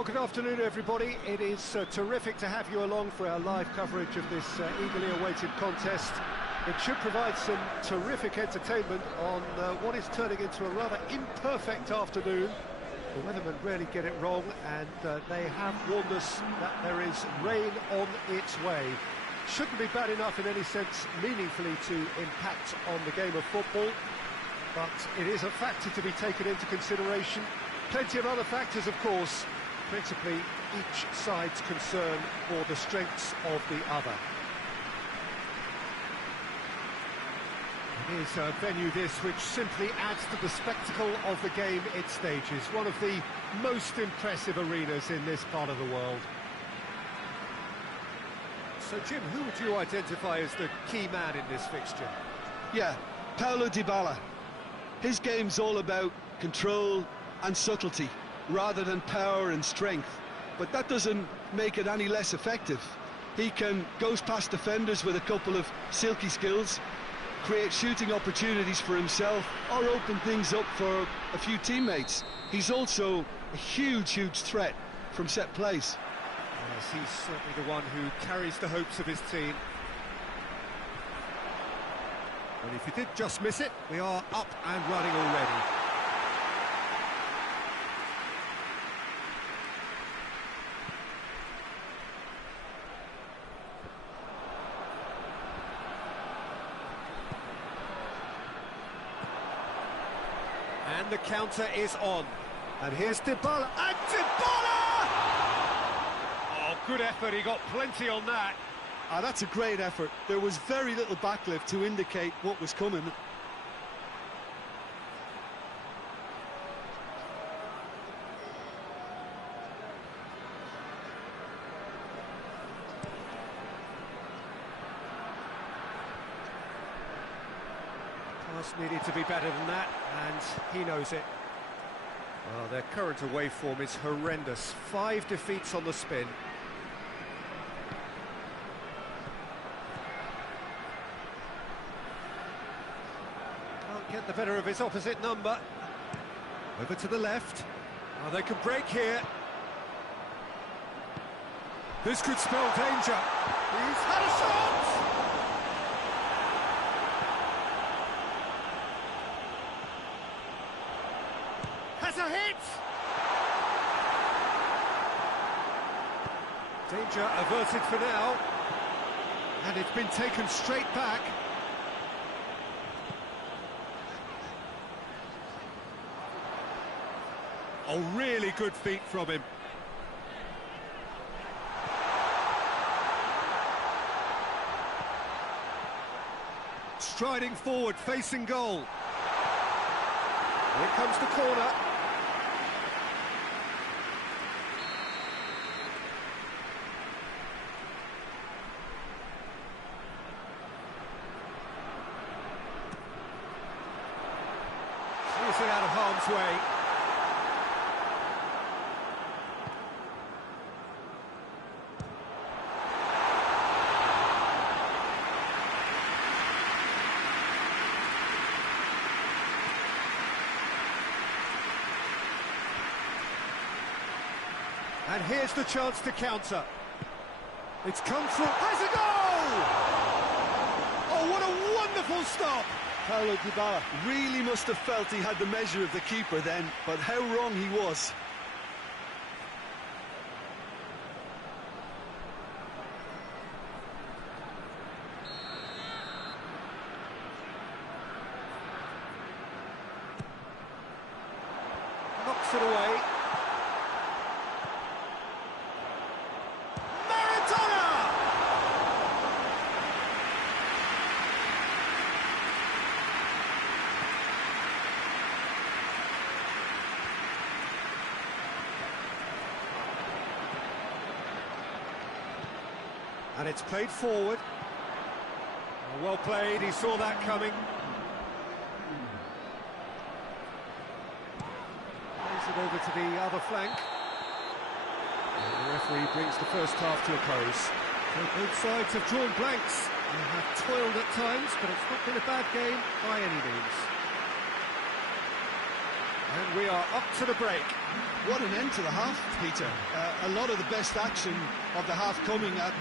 Well, good afternoon, everybody. It is terrific to have you along for our live coverage of this eagerly awaited contest. It should provide some terrific entertainment on what is turning into a rather imperfect afternoon. The weathermen rarely get it wrong, and they have warned us that there is rain on its way. Shouldn't be bad enough in any sense meaningfully to impact on the game of football, but it is a factor to be taken into consideration. Plenty of other factors, of course, principally each side's concern for the strengths of the other. It is a venue this which simply adds to the spectacle of the game it stages. One of the most impressive arenas in this part of the world. So, Jim, who would you identify as the key man in this fixture? Yeah, Paulo Dybala. His game's all about control and subtlety, rather than power and strength. But that doesn't make it any less effective. He can go past defenders with a couple of silky skills, create shooting opportunities for himself, or open things up for a few teammates. He's also a huge threat from set plays. Yes, he's certainly the one who carries the hopes of his team. And if you did just miss it, we are up and running already. And the counter is on. And here's Dybala. And Dybala! Oh, good effort. He got plenty on that. That's a great effort. There was very little backlift to indicate what was coming. Pass needed to be better than that, and he knows it. Well, their current away form is horrendous. 5 defeats on the spin. Can't get the better of his opposite number. Over to the left. Oh, they could break here. This could spell danger. He's had a shot! Has a hit! Danger averted for now. And it's been taken straight back. Oh, really good feet from him. Striding forward, facing goal. Here comes the corner. Clears it out of harm's way. And here's the chance to counter. It's come through. Has a goal! Oh, what a wonderful stop! Paulo Dybala really must have felt he had the measure of the keeper then, but how wrong he was. Knocks it away. And it's played forward. Well played, he saw that coming. Plays it over to the other flank. And the referee brings the first half to a close. So both sides have drawn blanks. They have toiled at times, but it's not been a bad game by any means. And we are up to the break. What an end to the half, Peter. A lot of the best action of the half coming at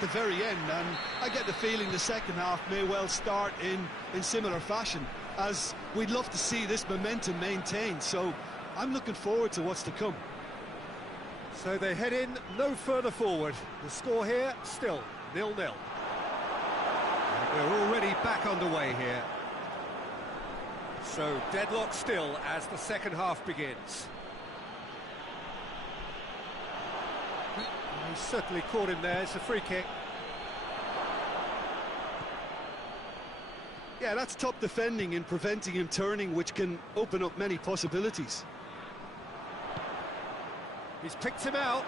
the very end, and I get the feeling the second half may well start in similar fashion, as we'd love to see this momentum maintained, so I'm looking forward to what's to come. So they head in no further forward. The score here, still 0-0. We're already back underway here. So deadlock still as the second half begins. He certainly caught him there. It's a free kick. Yeah, that's top defending and preventing him turning, which can open up many possibilities. He's picked him out.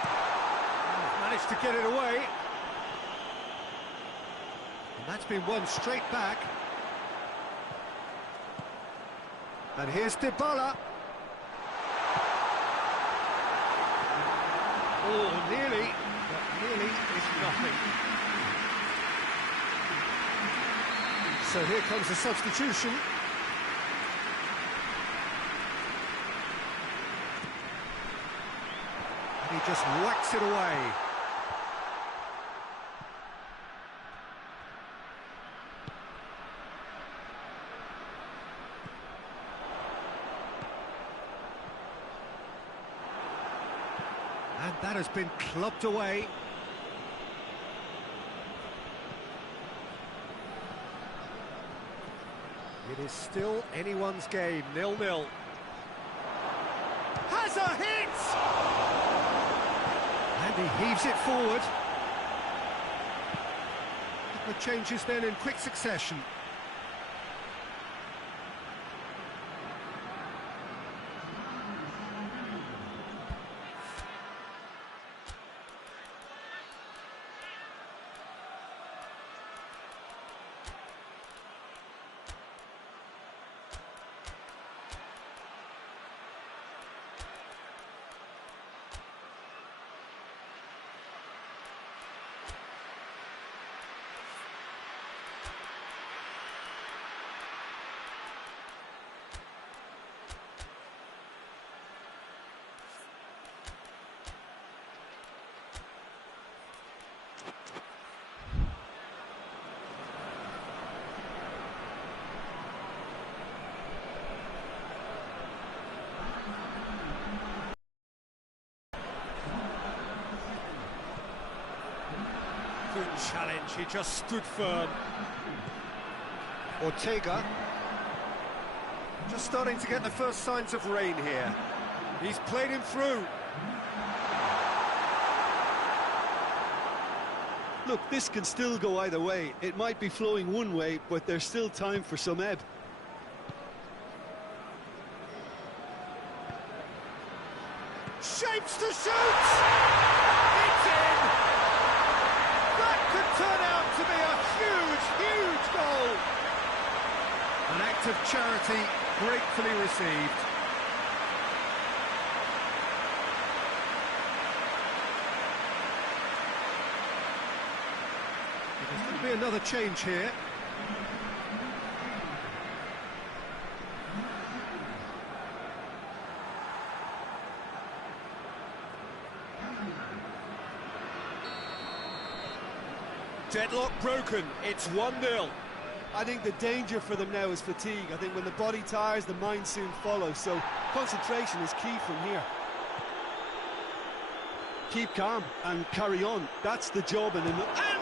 He's managed to get it away. And that's been won straight back. And here's Dybala. Oh, nearly, but nearly is nothing. So here comes the substitution. And he just whacks it away. And that has been clubbed away. It is still anyone's game, 0-0. Has a hit! And he heaves it forward. The changes then in quick succession. Good challenge, he just stood firm. Ortega. Just starting to get the first signs of rain here. He's played him through. Look, this can still go either way. It might be flowing one way, but there's still time for some ebb. Shapes to shoot! It's in! That could turn out to be a huge, huge goal! An act of charity gratefully received. There's going to be another change here. Deadlock broken, it's 1-0. I think the danger for them now is fatigue. I think when the body tires, the mind soon follows, so concentration is key from here. Keep calm and carry on. That's the job. And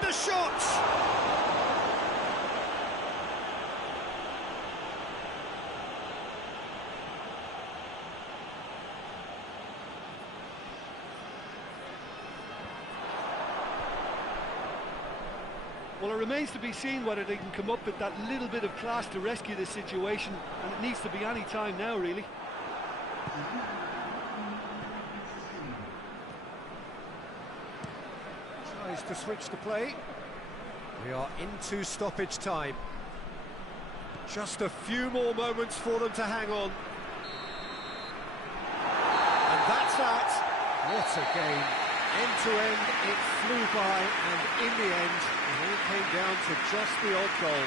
the shots! Well, it remains to be seen whether they can come up with that little bit of class to rescue this situation, and it needs to be any time now, really. Tries to switch the play. We are into stoppage time. Just a few more moments for them to hang on. And that's that. What a game. End to end, it flew by, and in the end, it all came down to just the odd goal.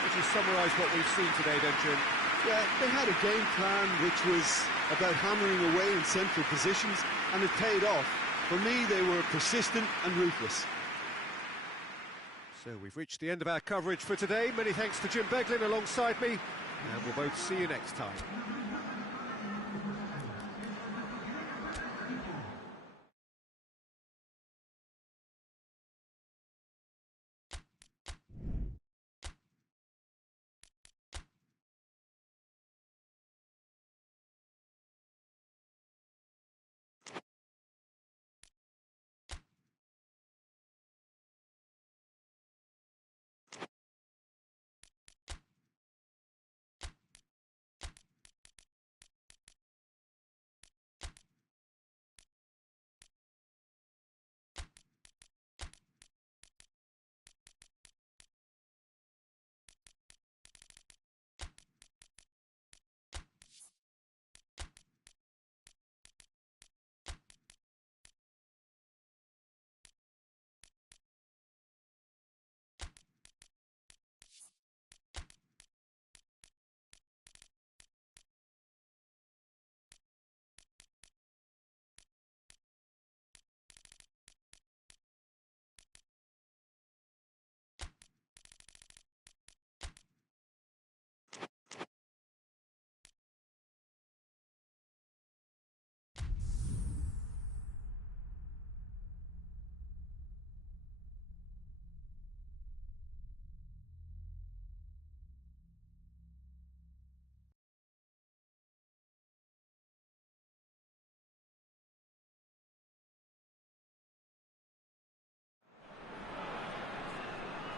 Would you summarise what we've seen today, then, Jim? Yeah, they had a game plan which was about hammering away in central positions, and it paid off. For me, they were persistent and ruthless. So we've reached the end of our coverage for today. Many thanks to Jim Beglin alongside me, and we'll both see you next time.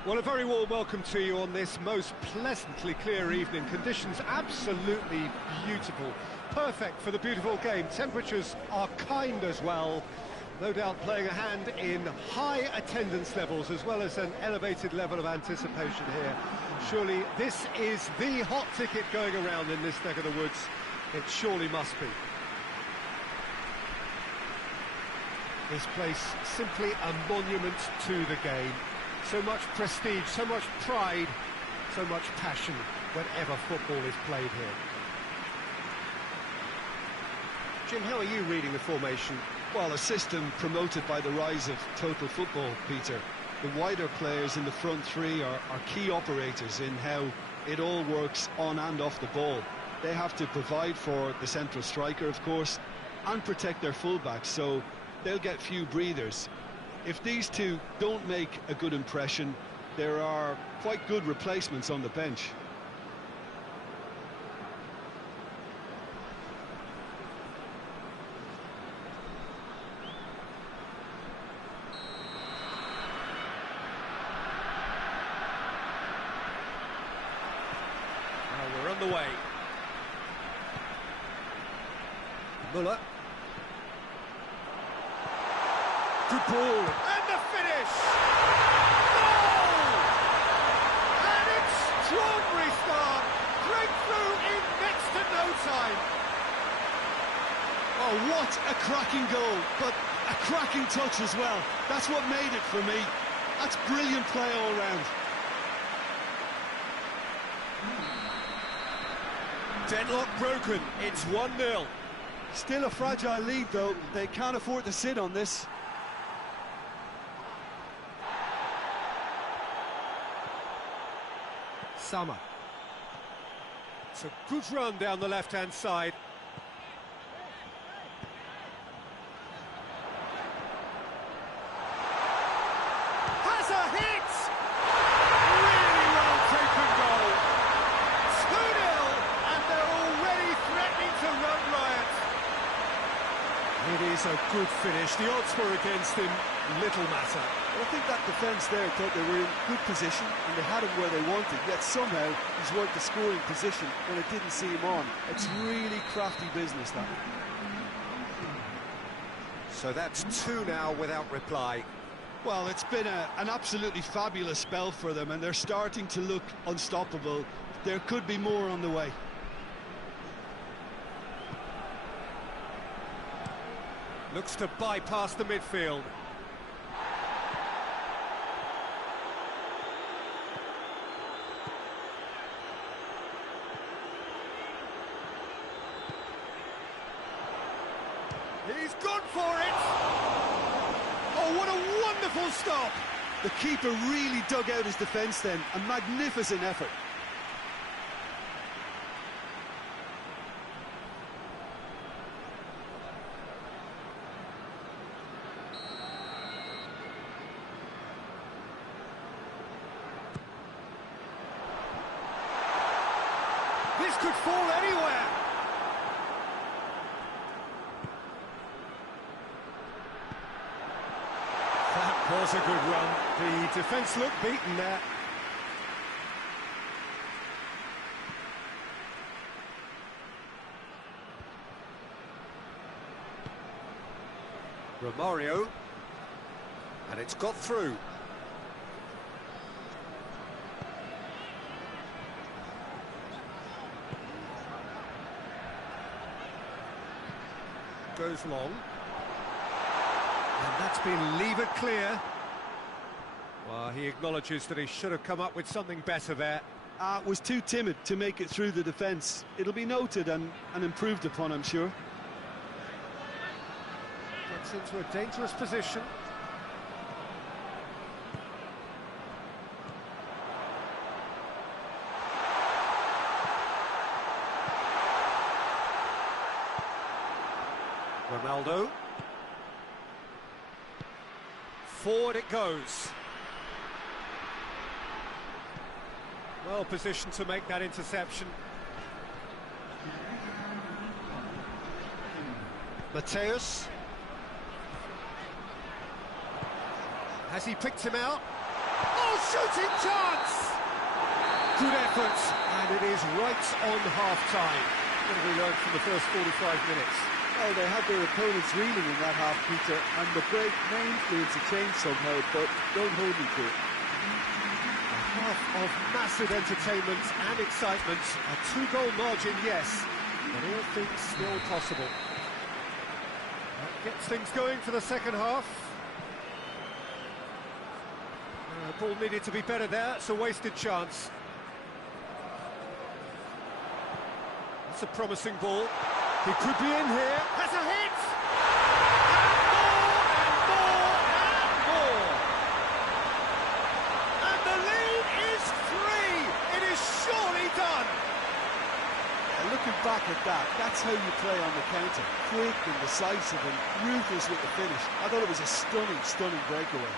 Well, a very warm welcome to you on this most pleasantly clear evening. Conditions absolutely beautiful. Perfect for the beautiful game. Temperatures are kind as well. No doubt playing a hand in high attendance levels as well as an elevated level of anticipation here. Surely this is the hot ticket going around in this neck of the woods. It surely must be. This place simply a monument to the game. So much prestige, so much pride, so much passion whenever football is played here. Jim, how are you reading the formation? Well, a system promoted by the rise of total football, Peter. The wider players in the front three are key operators in how it all works on and off the ball. They have to provide for the central striker, of course, and protect their fullbacks, so they'll get few breathers. If these two don't make a good impression, there are quite good replacements on the bench. Well, we're on the way. Muller. Good ball, and the finish! Goal! An extraordinary start, breakthrough in next to no time. Oh, what a cracking goal, but a cracking touch as well. That's what made it for me. That's brilliant play all round. Deadlock broken, it's 1-0. Still a fragile lead, though. They can't afford to sit on this. Summer. It's a good run down the left-hand side. Has a hit! Really well taken goal. 2-0, and they're already threatening to run riot. It is a good finish. The odds were against him. Little matter. I think that defence there thought they were in good position and they had him where they wanted, yet somehow he's worked the scoring position when it didn't see him on. It's really crafty business, that. So that's 2 now without reply. Well, it's been an absolutely fabulous spell for them and they're starting to look unstoppable. There could be more on the way. Looks to bypass the midfield. full stop. The keeper really dug out his defence then. A magnificent effort. This could fall anywhere. That was a good run. The defence looked beaten there. Romario. And it's got through. Goes long. And that's been levered clear. Well, he acknowledges that he should have come up with something better there. Was too timid to make it through the defence. It'll be noted and improved upon, I'm sure. Gets into a dangerous position. Ronaldo. Forward it goes. Well positioned to make that interception. Mateus. Has he picked him out? Oh, shooting chance! Good effort, and it is right on half-time. What have we learned from the first 45 minutes? Oh, they had their opponents reeling in that half, Peter, and the break may influence a change somehow, but don't hold me to it. A half of massive entertainment and excitement. A two-goal margin, yes, but all things still possible. That gets things going for the second half. Ball needed to be better there. It's a wasted chance. That's a promising ball. He could be in here. Has a hit! And more, and more! And the lead is 3! It is surely done! Looking back at that, that's how you play on the counter. Quick and decisive and ruthless with the finish. I thought it was a stunning, stunning breakaway.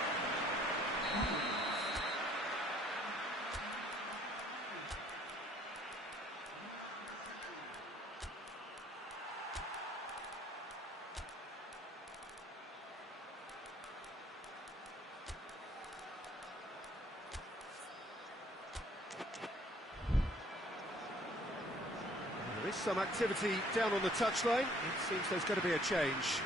There is some activity down on the touchline. It seems there's going to be a change.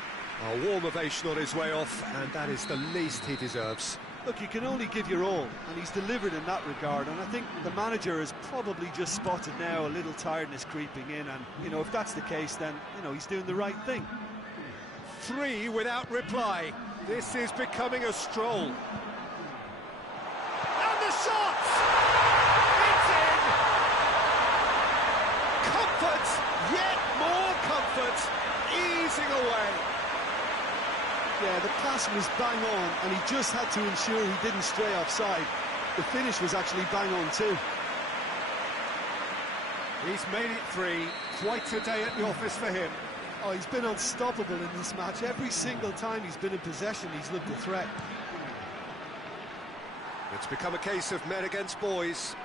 A warm ovation on his way off, and that is the least he deserves. Look, you can only give your all, and he's delivered in that regard, and I think the manager has probably just spotted now a little tiredness creeping in, and, you know, if that's the case, then, you know, he's doing the right thing. 3 without reply. This is becoming a stroll. And the shot! It's in! Comfort, yet more comfort, easing away. Yeah, the pass was bang on, and he just had to ensure he didn't stray offside. The finish was actually bang on too. He's made it 3. Quite a day at the office for him. Oh, he's been unstoppable in this match. Every single time he's been in possession, he's looked a threat. It's become a case of men against boys.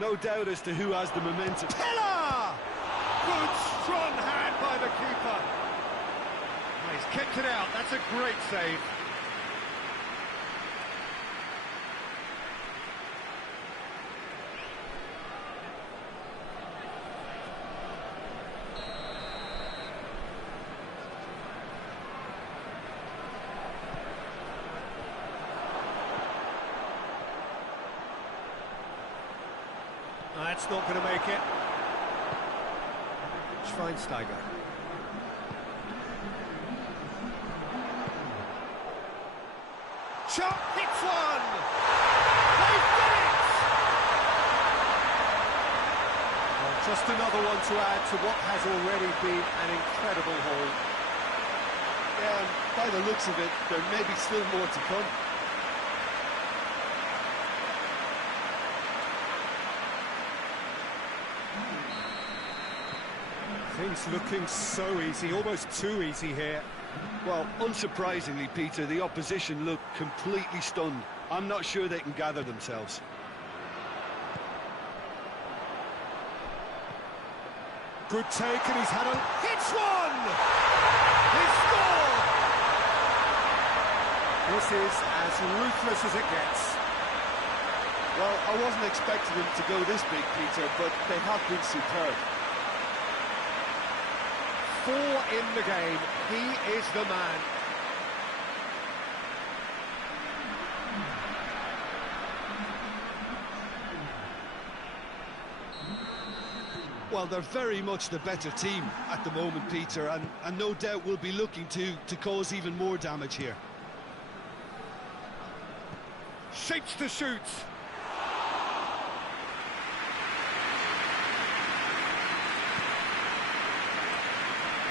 No doubt as to who has the momentum. Pillar! Good, strong hand by the keeper. He's kept it out. That's a great save. That's not going to make it. Schweinsteiger. Chop hits one! They've done it! Well, just another one to add to what has already been an incredible haul. Yeah, by the looks of it, there may be still more to come. Things looking so easy, almost too easy here. Well, unsurprisingly, Peter, the opposition look completely stunned. I'm not sure they can gather themselves. Good take, and he's had a... Hits one! He scored! This is as ruthless as it gets. Well, I wasn't expecting them to go this big, Peter, but they have been superb. 4 in the game. He is the man. Well, they're very much the better team at the moment, Peter, and no doubt will be looking to cause even more damage here. Shapes to shoot.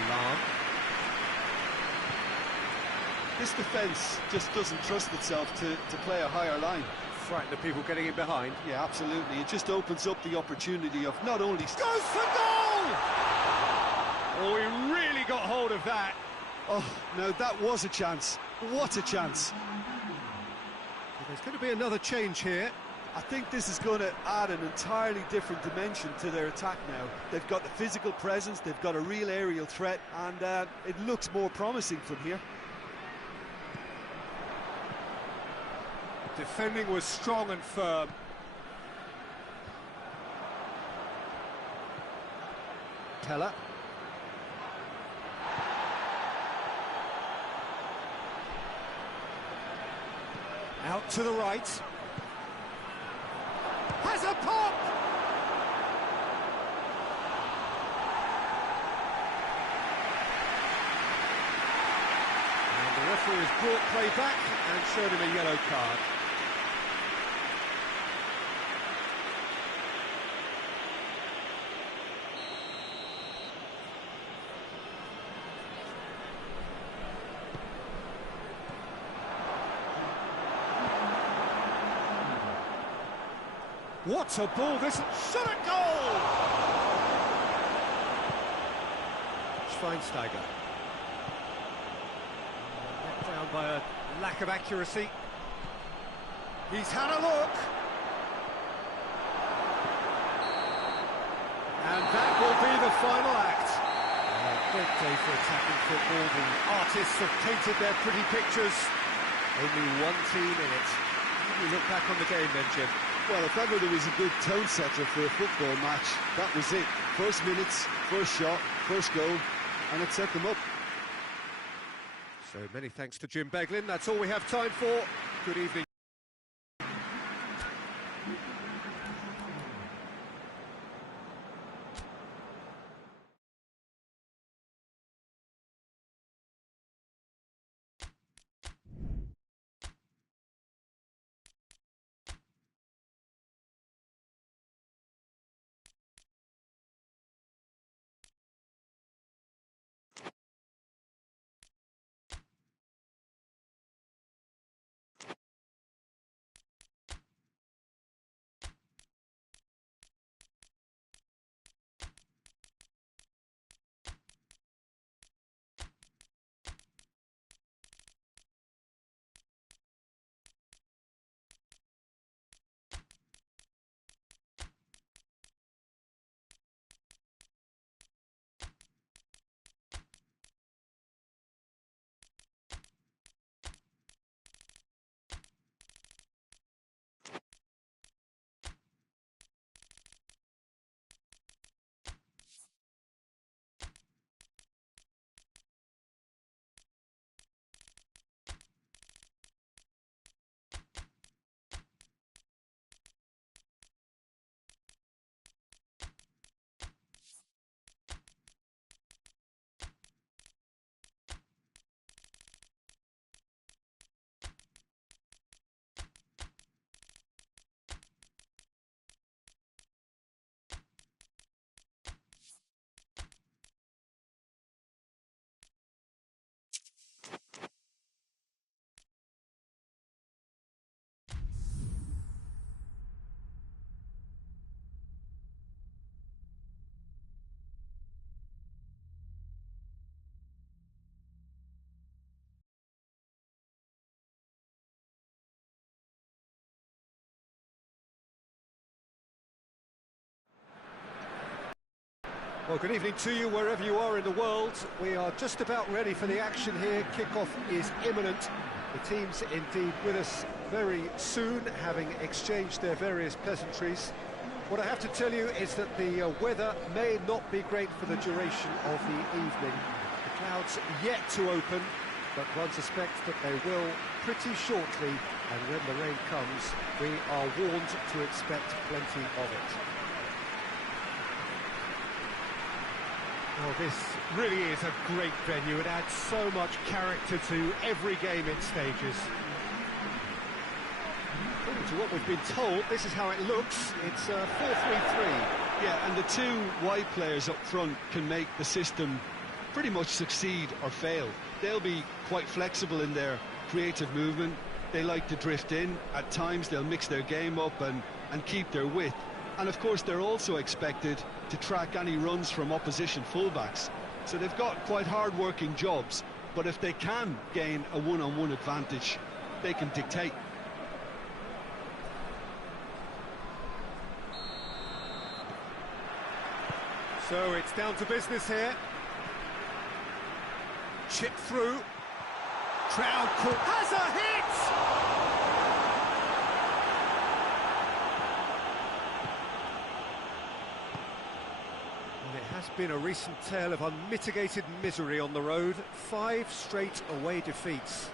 Lam. This defence just doesn't trust itself to play a higher line. Frighten the people getting in behind. Yeah, absolutely. It just opens up the opportunity of not only... Goes for goal! Oh, he really got hold of that. Oh, no, that was a chance. What a chance. There's going to be another change here. I think this is going to add an entirely different dimension to their attack now. They've got the physical presence, they've got a real aerial threat, and it looks more promising from here. Defending was strong and firm. Pella. Out to the right. Has a pop! And the referee has brought play back and showed him a yellow card. What a ball, this shot at goal! Schweinsteiger. Let down by a lack of accuracy. He's had a look. And that will be the final act. A great day for attacking football. The artists have painted their pretty pictures. Only one team in it. How do you look back on the game then, Jim? Well, if ever there was a good tone setter for a football match, that was it. First minutes, first shot, first goal, and it set them up. So many thanks to Jim Beglin. That's all we have time for. Good evening. Well, good evening to you wherever you are in the world. We are just about ready for the action here. Kickoff is imminent. The team's indeed with us very soon, having exchanged their various pleasantries. What I have to tell you is that the weather may not be great for the duration of the evening. The clouds yet to open, but one suspects that they will pretty shortly, and when the rain comes, we are warned to expect plenty of it. Well, this really is a great venue. It adds so much character to every game it stages. According to what we've been told, this is how it looks. It's 4-3-3. Yeah, and the two wide players up front can make the system pretty much succeed or fail. They'll be quite flexible in their creative movement. They like to drift in. At times they'll mix their game up and keep their width. And of course they're also expected to track any runs from opposition fullbacks. So they've got quite hard-working jobs, but if they can gain a one-on-one advantage, they can dictate. So it's down to business here. Chip through. Crowd has a hit! It has been a recent tale of unmitigated misery on the road. 5 straight away defeats.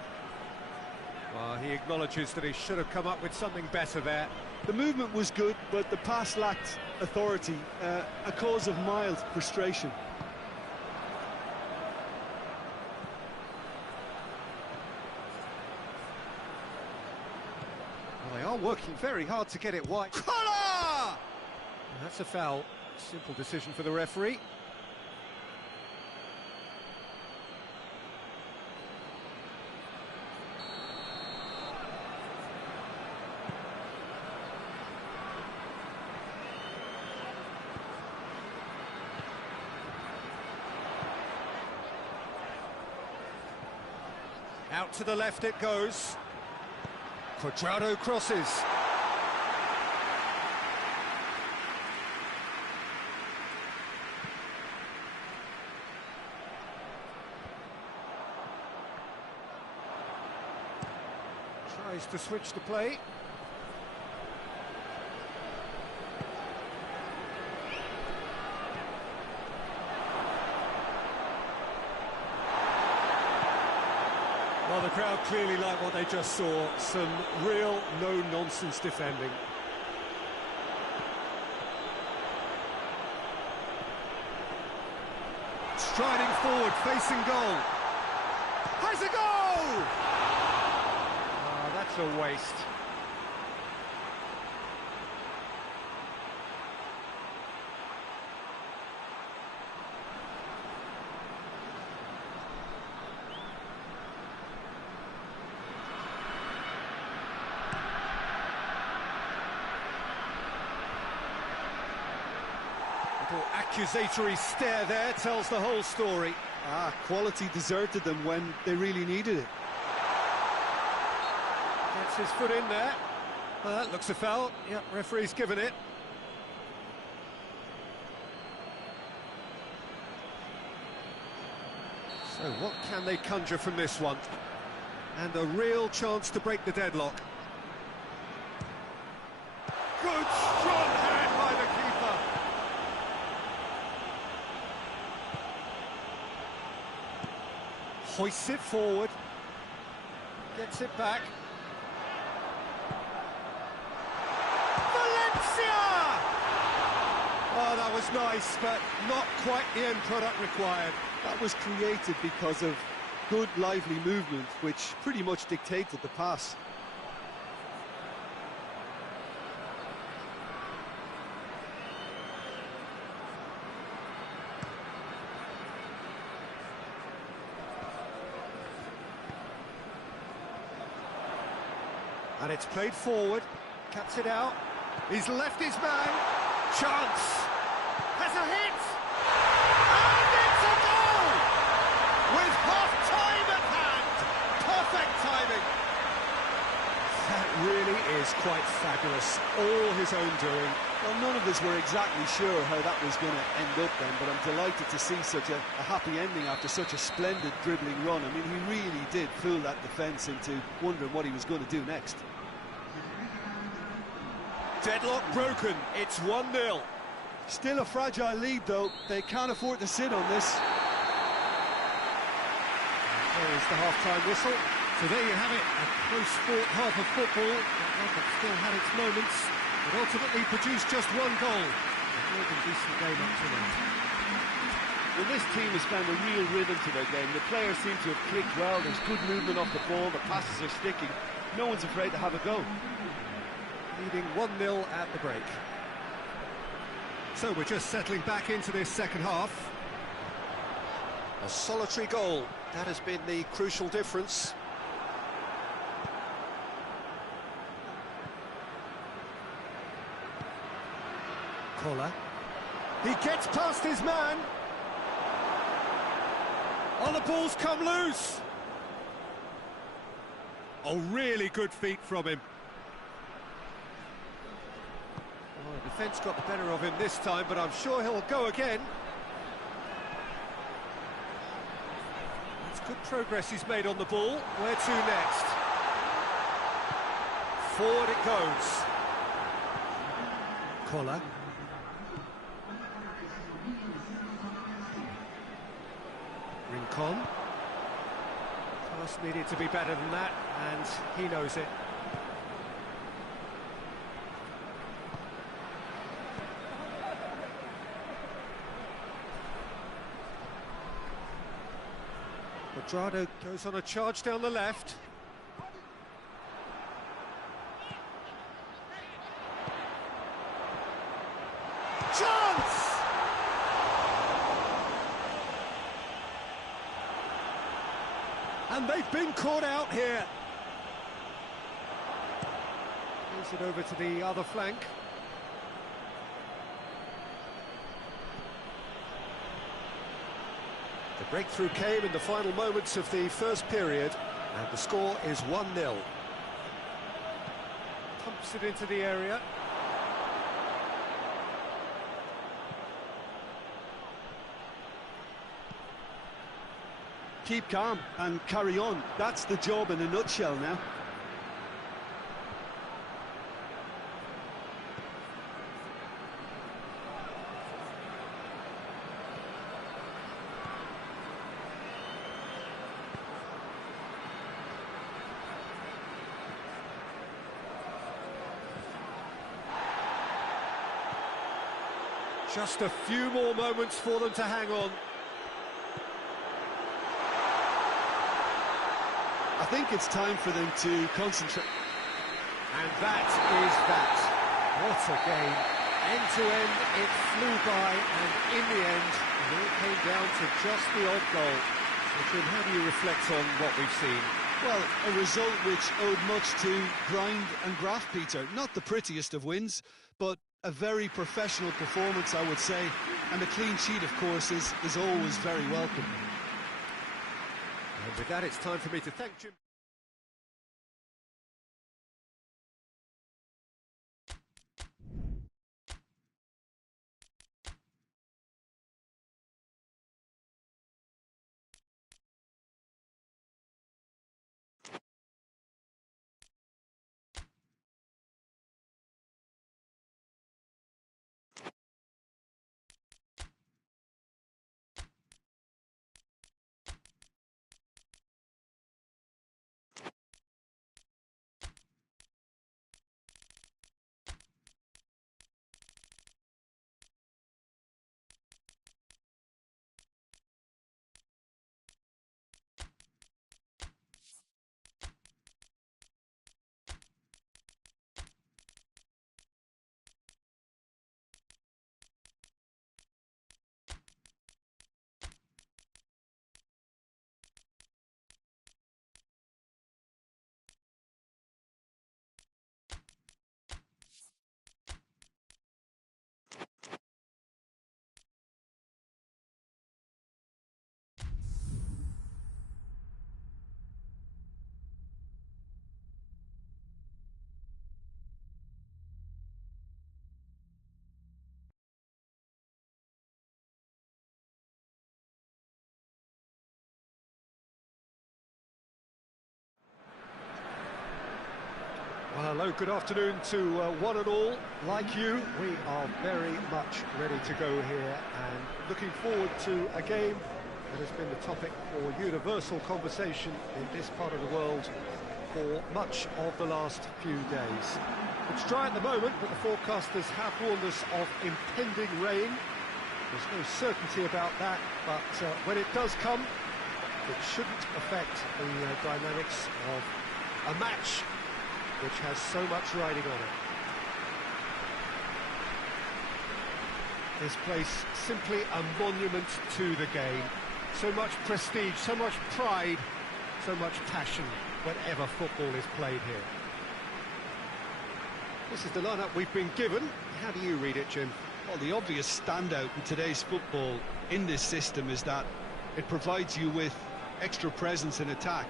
Well, he acknowledges that he should have come up with something better there. The movement was good, but the pass lacked authority, a cause of mild frustration. Well, they are working very hard to get it wide. Collar! And that's a foul. Simple decision for the referee. Out to the left it goes. Cuadrado crosses. Tries to switch the play. Well, the crowd clearly like what they just saw. Some real no-nonsense defending. Striding forward, facing goal. Has a goal! Oh, that's a waste. Accusatory stare there tells the whole story. Quality deserted them when they really needed it. Gets his foot in there. That looks a foul. Yep, referee's given it. So what can they conjure from this one? And a real chance to break the deadlock. Good strong hand by the keeper. Hoists it forward. Gets it back. Valencia! Oh, that was nice, but not quite the end product required. That was created because of good, lively movement, which pretty much dictated the pass. And it's played forward, cuts it out, he's left his man, chance, has a hit, and it's a goal! With half-time at hand, perfect timing. That really is quite fabulous. All his own doing. Well, none of us were exactly sure how that was going to end up then, but I'm delighted to see such a happy ending after such a splendid dribbling run. I mean, he really did fool that defence into wondering what he was going to do next. Deadlock broken, it's 1-0. Still a fragile lead, though. They can't afford to sit on this. There is the half-time whistle. So there you have it, a close-fought half of football, one that still had its moments, but ultimately produced just one goal. A more than decent game up to that. Well, this team has found a real rhythm to their game. The players seem to have clicked well, there's good movement off the ball, the passes are sticking. No one's afraid to have a go. Leading 1-0 at the break. So we're just settling back into this second half. A solitary goal, that has been the crucial difference. Kola. He gets past his man. Oh, the ball's come loose. Oh, really good feet from him. Oh, the defence got the better of him this time, but I'm sure he'll go again. It's good progress he's made on the ball. Where to next? Forward it goes. Kola. Rincon. Pass needed to be better than that, and he knows it. Quadrado goes on a charge down the left. Chance! And they've been caught out here. Moves it over to the other flank. The breakthrough came in the final moments of the first period, and the score is 1-0. Pumps it into the area. Keep calm and carry on. That's the job in a nutshell now. Just a few more moments for them to hang on. I think it's time for them to concentrate. And that is that. What a game. End to end, it flew by, and in the end, it all came down to just the odd goal. So, Jim, how do you reflect on what we've seen? Well, a result which owed much to grind and graft, Peter. Not the prettiest of wins, but a very professional performance, I would say. And a clean sheet, of course, is always very welcome. And with that, it's time for me to thank Jim. Hello, good afternoon to one and all. Like you, we are very much ready to go here and looking forward to a game that has been the topic for universal conversation in this part of the world for much of the last few days. It's dry at the moment, but the forecasters have warned us of impending rain. There's no certainty about that, but when it does come, it shouldn't affect the dynamics of a match which has so much riding on it. This place simply a monument to the game. So much prestige, so much pride, so much passion whenever football is played here. This is the lineup we've been given. How do you read it, Jim? Well, the obvious standout in today's football in this system is that it provides you with extra presence in attack.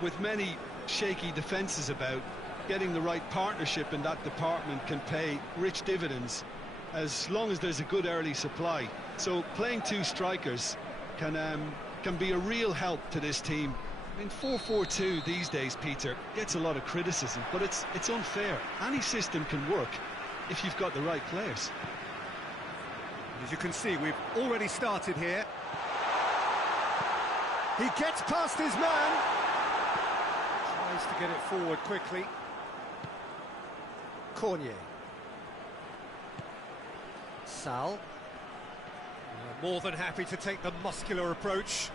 With many shaky defences about, getting the right partnership in that department can pay rich dividends as long as there's a good early supply. So playing two strikers can be a real help to this team. I mean, 4-4-2 these days, Peter, gets a lot of criticism, but it's unfair. Any system can work if you've got the right players. As you can see, we've already started here. He gets past his man. Tries to get it forward quickly. Cornier. Sal. More than happy to take the muscular approach.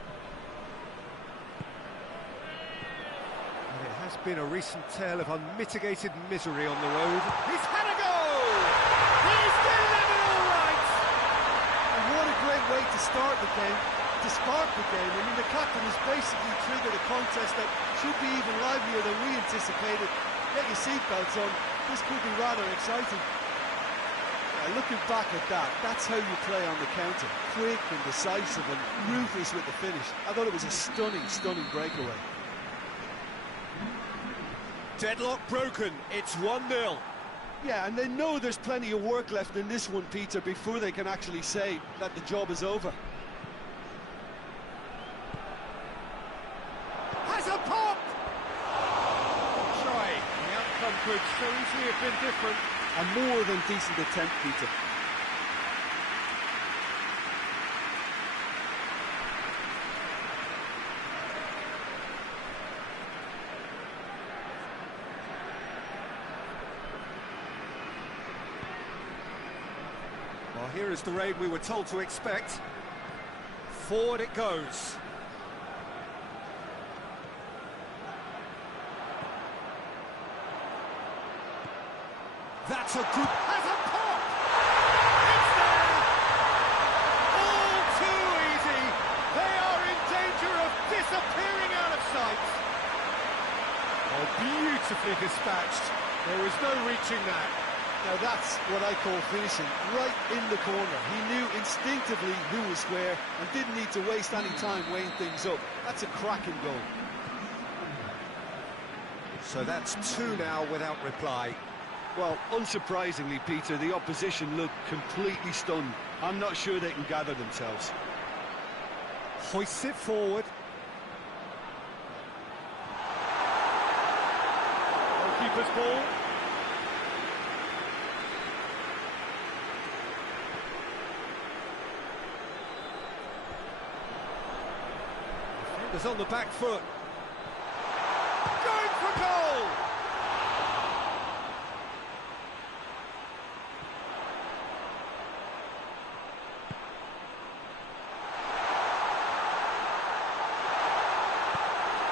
And it has been a recent tale of unmitigated misery on the road. He's had a go! He's delivered all right! And what a great way to start the game, to spark the game. I mean, the captain has basically triggered a contest that should be even livelier than we anticipated. Get your seatbelts on. This could be rather exciting. Yeah, looking back at that, that's how you play on the counter. Quick and decisive and ruthless with the finish. I thought it was a stunning, stunning breakaway. Deadlock broken, it's 1-0. Yeah, and they know there's plenty of work left in this one, Peter, before they can actually say that the job is over. Has a pop! Try. The outcome could so easily have been different. A more than decent attempt, Peter. Well, here is the raid we were told to expect. Forward it goes. That's a good... Has a pop! It's there! All too easy! They are in danger of disappearing out of sight! Oh, beautifully dispatched. There was no reaching that. Now that's what I call finishing, right in the corner. He knew instinctively who was where and didn't need to waste any time weighing things up. That's a cracking goal. So that's two now without reply. Well, unsurprisingly, Peter, the opposition look completely stunned. I'm not sure they can gather themselves. Hoists it forward. Goalkeeper's ball. Defender's on the back foot. Going for goal!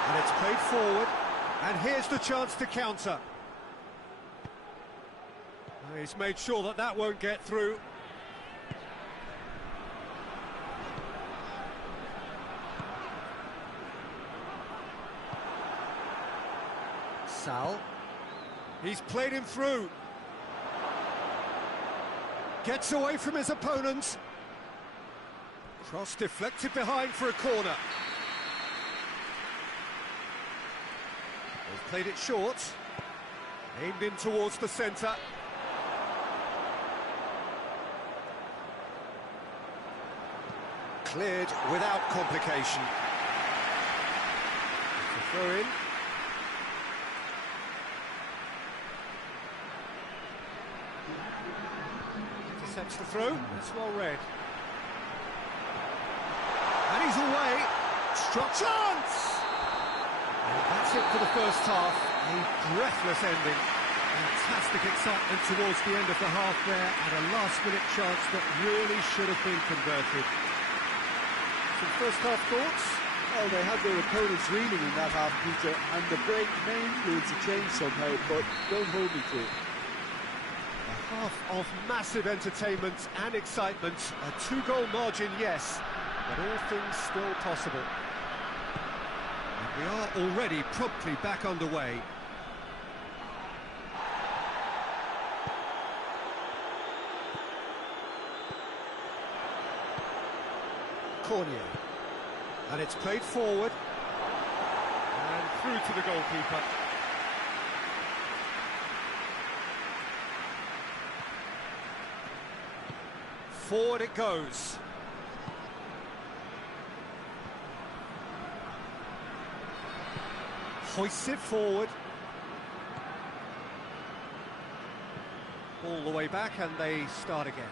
And it's played forward, and here's the chance to counter. He's made sure that that won't get through. Sal. He's played him through. Gets away from his opponents. Cross deflected behind for a corner. They've played it short. Aimed in towards the centre. Cleared without complication. It's a throw in. Intercepts the throw, it's well read. And he's away. Struck chance! And that's it for the first half. A breathless ending. Fantastic excitement towards the end of the half there, and a last-minute chance that really should have been converted. Some first-half thoughts? Well, they had their opponents reeling in that half, Peter, and the break may influence a change somehow, but don't hold me to it. A half of massive entertainment and excitement. A two-goal margin, yes, but all things still possible. And we are already promptly back underway. Torneo. And it's played forward. And through to the goalkeeper. Forward it goes. Hoists it forward. All the way back, and they start again.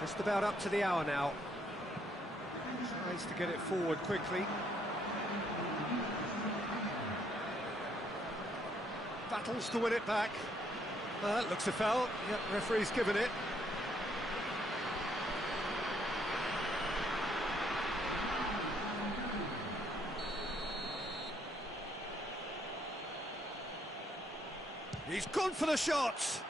Just about up to the hour now. Tries to get it forward quickly. Battles to win it back. Looks a foul. Yep, referee's given it. He's gone for the shot.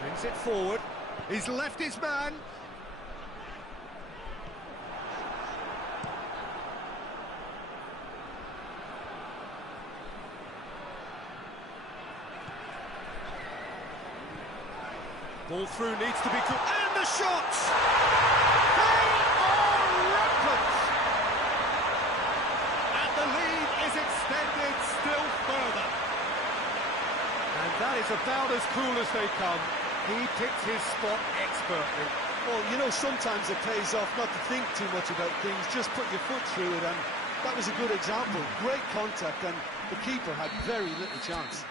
Brings it forward. He's left his man. Ball through needs to be good. And the shot! They are rampant! And the lead is extended still further. And that is about as cool as they come. He picked his spot expertly. Well, you know, sometimes it pays off not to think too much about things, just put your foot through it, and that was a good example. Great contact, and the keeper had very little chance.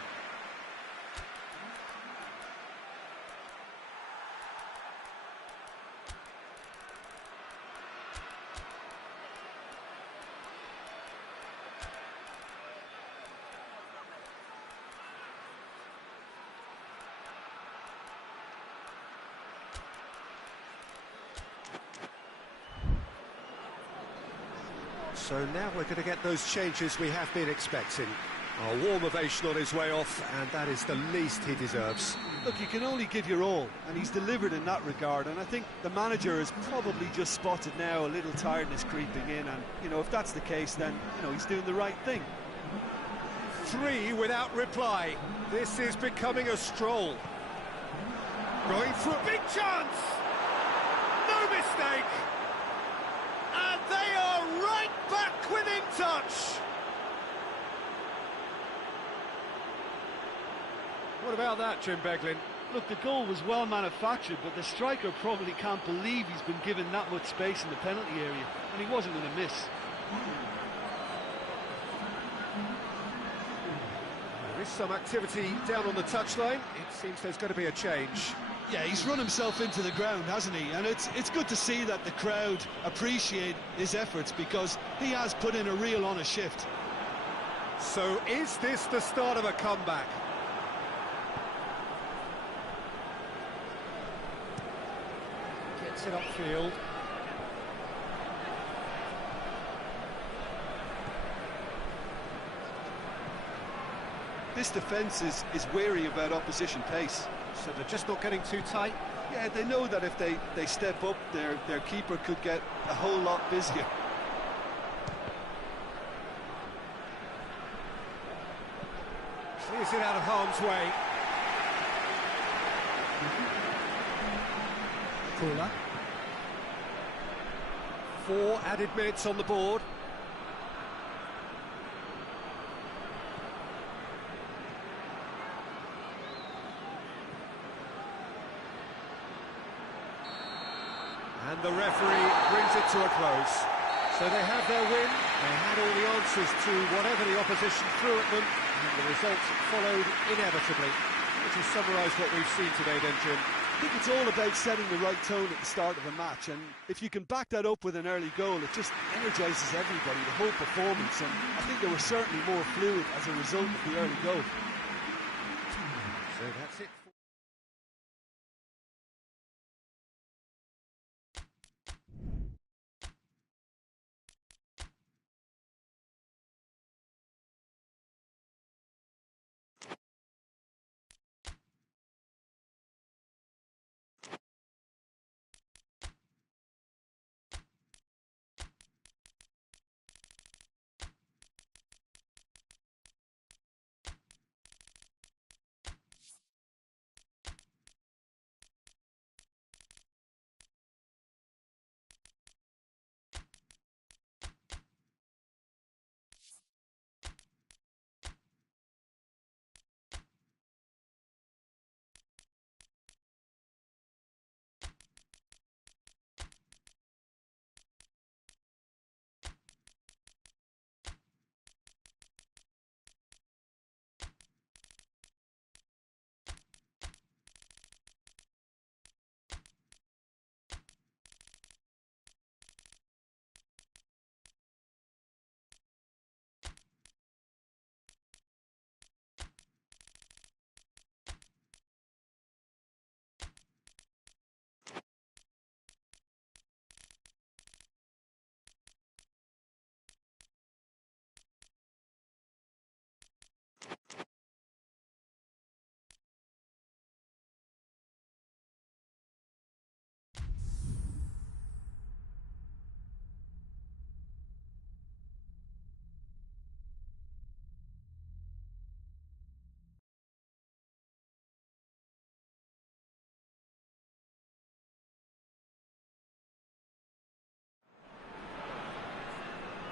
So now we're going to get those changes we have been expecting. A warm ovation on his way off, and that is the least he deserves. Look, you can only give your all, and he's delivered in that regard, and I think the manager has probably just spotted now a little tiredness creeping in, and, you know, if that's the case, then, you know, he's doing the right thing. 3 without reply. This is becoming a stroll. Going for a big chance! No mistake! And they are right back within touch! What about that, Jim Beglin? Look, the goal was well manufactured, but the striker probably can't believe he's been given that much space in the penalty area, and he wasn't going to miss. There is some activity down on the touchline. It seems there's going to be a change. Yeah, he's run himself into the ground, hasn't he? And it's good to see that the crowd appreciate his efforts, because he has put in a real honest shift. So is this the start of a comeback? Gets it upfield. This defence is wary about opposition pace. So they're just not getting too tight? Yeah, they know that if they step up, their keeper could get a whole lot busier. Clears it out of harm's way. Cooler. 4 added minutes on the board. And the referee brings it to a close. So they have their win, they had all the answers to whatever the opposition threw at them, and the results followed inevitably. Would you summarise what we've seen today then, Jim? I think it's all about setting the right tone at the start of a match, and if you can back that up with an early goal, it just energises everybody, the whole performance, and I think they were certainly more fluid as a result of the early goal. So that's it.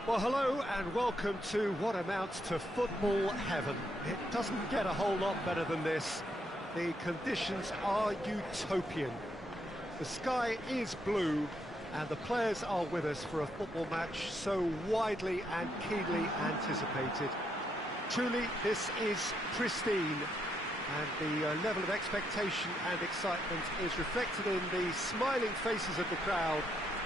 Well, hello and welcome to what amounts to football heaven. It doesn't get a whole lot better than this. The conditions are utopian. The sky is blue and the players are with us for a football match so widely and keenly anticipated. Truly, this is pristine, and the level of expectation and excitement is reflected in the smiling faces of the crowd.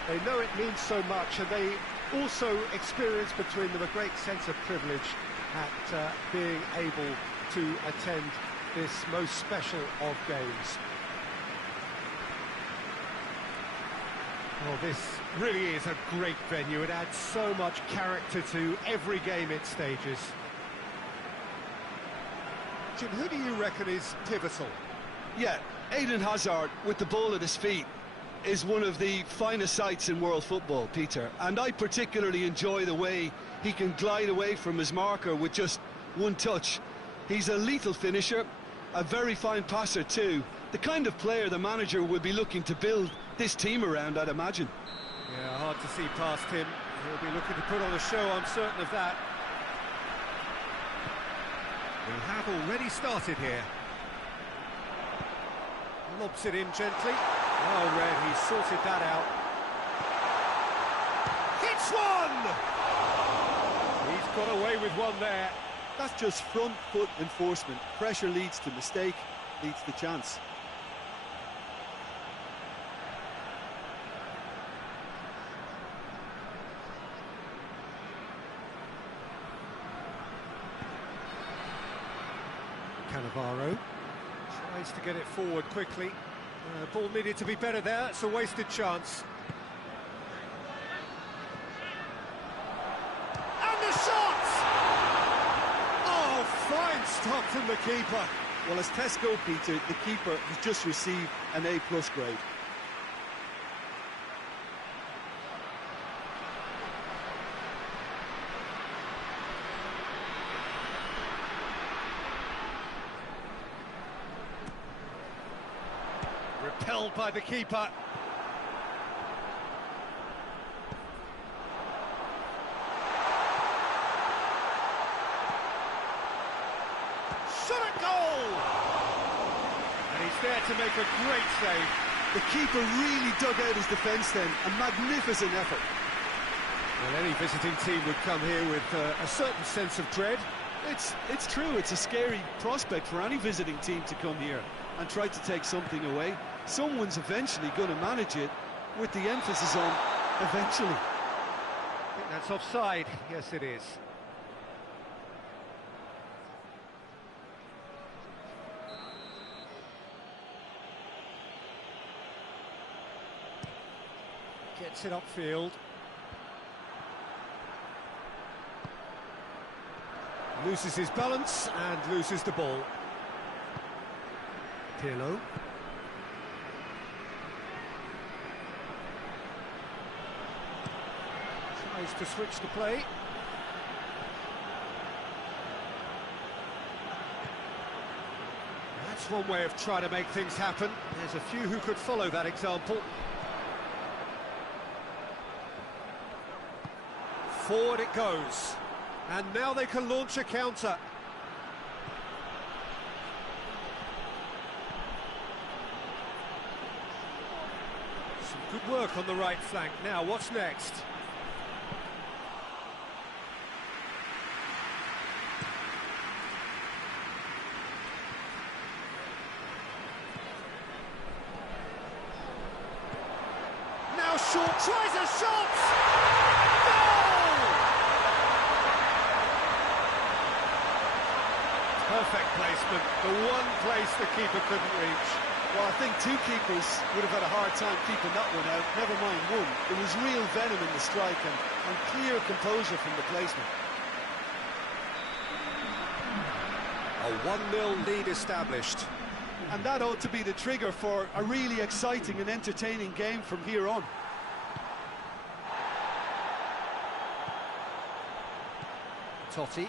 They know it means so much, and they also experience between them a great sense of privilege at being able to attend this most special of games. Well, this really is a great venue. It adds so much character to every game it stages. Jim, who do you reckon is pivotal? Yeah, Eden Hazard with the ball at his feet is one of the finest sights in world football, Peter, and I particularly enjoy the way he can glide away from his marker with just one touch. He's a lethal finisher, a very fine passer too, the kind of player the manager will be looking to build this team around, I'd imagine. Yeah, hard to see past him. He'll be looking to put on a show, I'm certain of that. We have already started here. Lobs it in gently. Well read, he sorted that out. Hits one! He's got away with one there. That's just front foot enforcement. Pressure leads to mistake, leads to chance. Cannavaro tries to get it forward quickly. Ball needed to be better there. It's a wasted chance. And the shot! Oh, fine stop from the keeper. Well, as tests go, Peter, the keeper has just received an A+ grade. Repelled by the keeper. Shot at goal! And he's there to make a great save. The keeper really dug out his defence then, a magnificent effort. Well, any visiting team would come here with a certain sense of dread. It's true, it's a scary prospect for any visiting team to come here and try to take something away. Someone's eventually going to manage it, with the emphasis on eventually. I think that's offside. Yes, it is. Gets it upfield. Loses his balance and loses the ball. Pirlo. Tries to switch the play. That's one way of trying to make things happen. There's a few who could follow that example. Forward it goes. And now they can launch a counter. Some good work on the right flank. Now, what's next? Now short, tries a shot! Perfect placement, the one place the keeper couldn't reach. Well, I think two keepers would have had a hard time keeping that one out, never mind one. There was real venom in the strike and clear composure from the placement. A 1-0 lead established. And that ought to be the trigger for a really exciting and entertaining game from here on. Totti.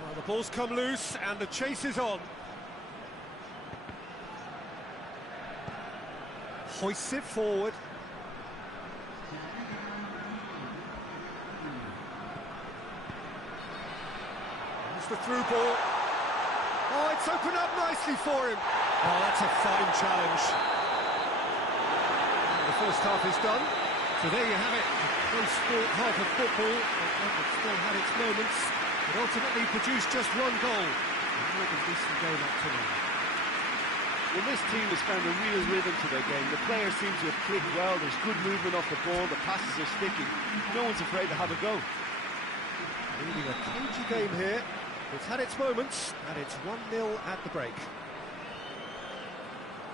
Well, the ball's come loose and the chase is on. Hoists it forward. There's the through ball. Oh, it's opened up nicely for him. Oh, that's a fine challenge. The first half is done. So there you have it. Close sport half of football. It still had its moments. It ultimately produced just one goal. A decent game up to now. Well, this team has found a real rhythm to their game. The players seem to have clicked well. There's good movement off the ball. The passes are sticking. No one's afraid to have a go. Really a cagey game here. It's had its moments, and it's 1-0 at the break.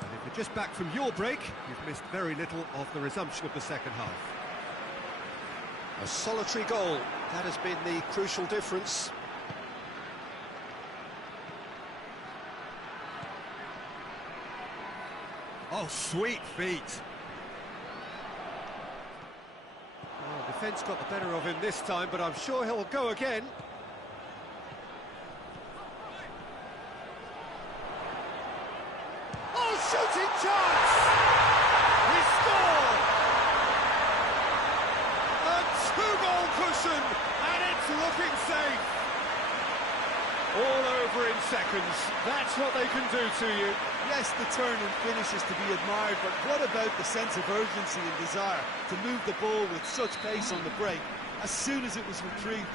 And if you're just back from your break, you've missed very little of the resumption of the second half. A solitary goal, that has been the crucial difference. Oh, sweet feet. Well, defence got the better of him this time, but I'm sure he'll go again. Oh, shooting chance! He scored! A two-goal cushion, and it's looking safe. All over in seconds. That's what they can do to you. Yes, the turn and finish is to be admired, but what about the sense of urgency and desire to move the ball with such pace on the break as soon as it was retrieved?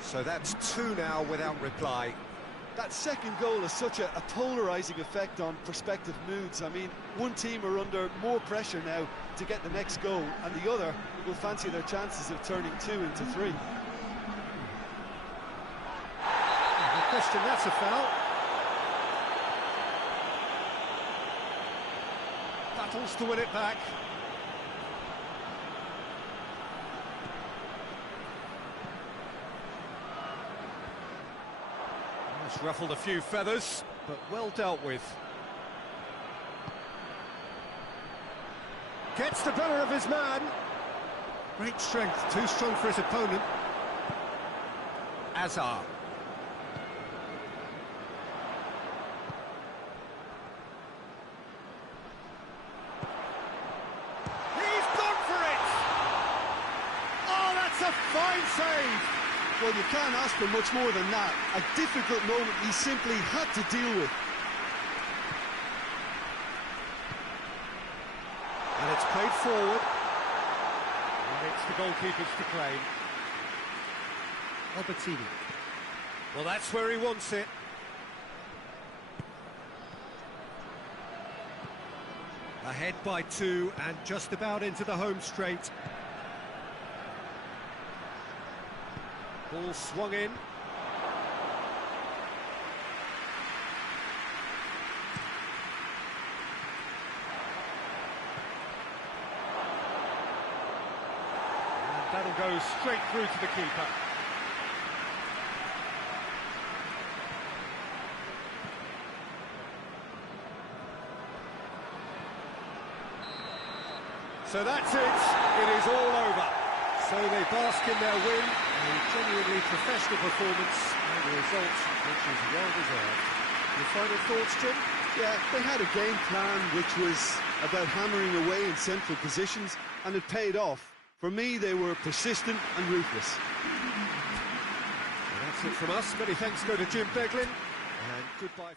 So that's two now without reply. That second goal has such a polarising effect on prospective moods. I mean, one team are under more pressure now to get the next goal, and the other will fancy their chances of turning 2 into 3. No question, that's a foul. Battles to win it back. It's ruffled a few feathers, but well dealt with. Gets the better of his man. Great strength, too strong for his opponent. Azar. A fine save. Well, you can't ask for much more than that. A difficult moment he simply had to deal with. Well, it's played forward. And it's the goalkeepers to claim. Albertini. Well, that's where he wants it. Ahead by 2 and just about into the home straight. Ball swung in. And that'll go straight through to the keeper. So that's it. It is all over. So they bask in their win. A genuinely professional performance and a result which is well-deserved. Your final thoughts, Jim? Yeah, they had a game plan which was about hammering away in central positions, and it paid off. For me, they were persistent and ruthless. And that's it from us. Many thanks go to Jim Beglin, and goodbye.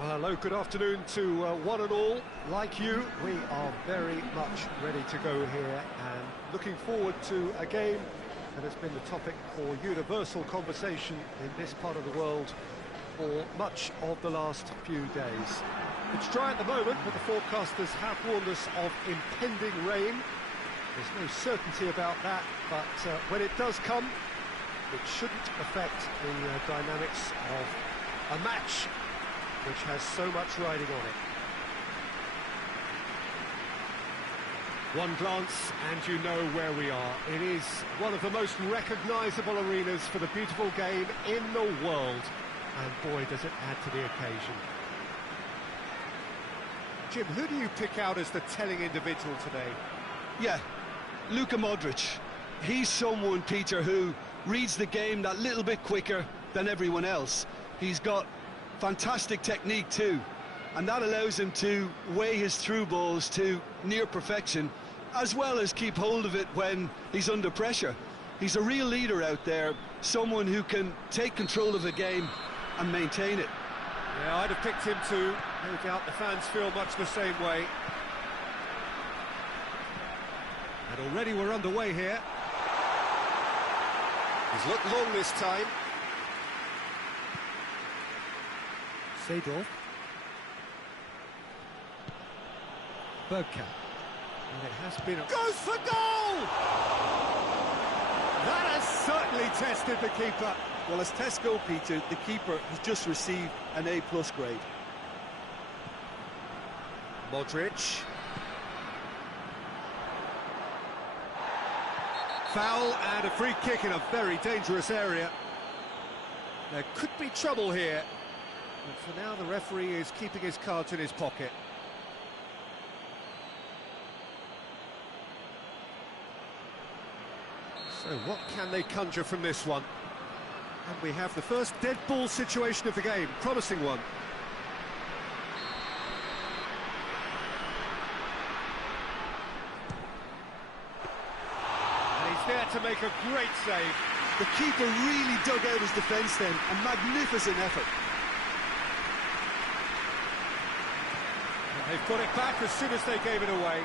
Well, hello, good afternoon to one and all. Like you, we are very much ready to go here and looking forward to a game that has been the topic for universal conversation in this part of the world for much of the last few days. It's dry at the moment, but the forecasters have warned us of impending rain. There's no certainty about that, but when it does come, it shouldn't affect the dynamics of a match which has so much riding on it. One glance and you know where we are. It is one of the most recognisable arenas for the beautiful game in the world. And boy, does it add to the occasion. Jim, who do you pick out as the telling individual today? Yeah, Luka Modric. He's someone, Peter, who reads the game that little bit quicker than everyone else. He's got fantastic technique too, and that allows him to weigh his through balls to near perfection, as well as keep hold of it when he's under pressure. He's a real leader out there, someone who can take control of the game and maintain it. Yeah, I'd have picked him too. No doubt the fans feel much the same way. And already we're underway here. He's looked long this time. Seedorf. Bergkamp. And it has been... Goes for goal! That has tested, the keeper. Well, as tests go, Peter, the keeper has just received an A+ grade. Modric. Foul and a free kick in a very dangerous area. There could be trouble here. But for now, the referee is keeping his cards in his pocket. So what can they conjure from this one? And we have the first dead ball situation of the game, promising one. And he's there to make a great save. The keeper really dug out his defence then, a magnificent effort. And they've got it back as soon as they gave it away.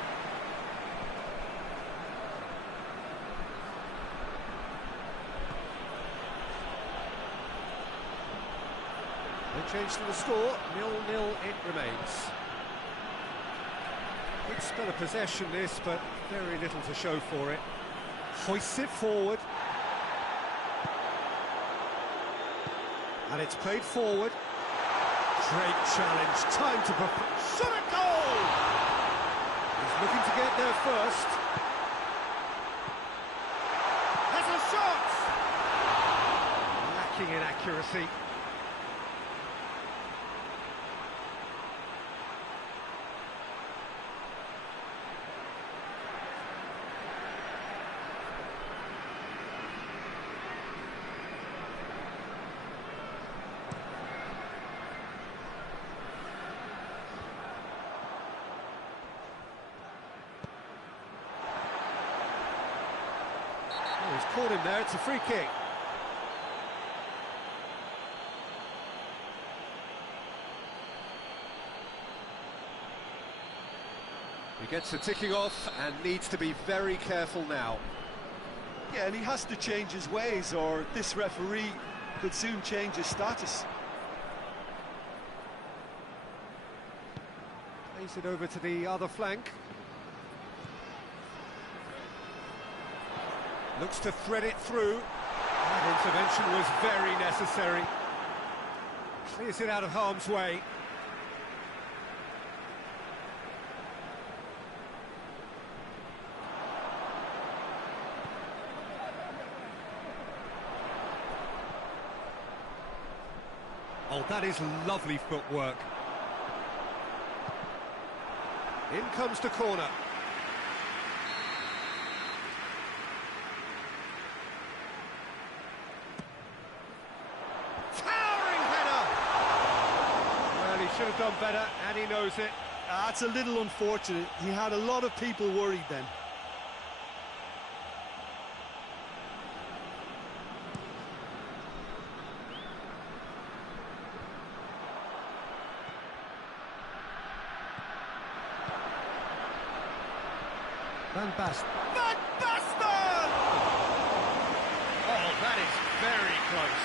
They changed the score, 0-0 it remains. Good spell of possession this, but very little to show for it. Hoists it forward. And it's played forward. Great challenge, time to shot a goal! He's looking to get there first. Has a shot! Lacking in accuracy. He's caught him there, it's a free kick. He gets it ticking off and needs to be very careful now. Yeah, and he has to change his ways, or this referee could soon change his status. Plays it over to the other flank. Looks to thread it through. That intervention was very necessary. Clears it out of harm's way. Oh, that is lovely footwork. In comes the corner. Should have done better, and he knows it. That's a little unfortunate. He had a lot of people worried then. Van Basten! Oh, that is very close.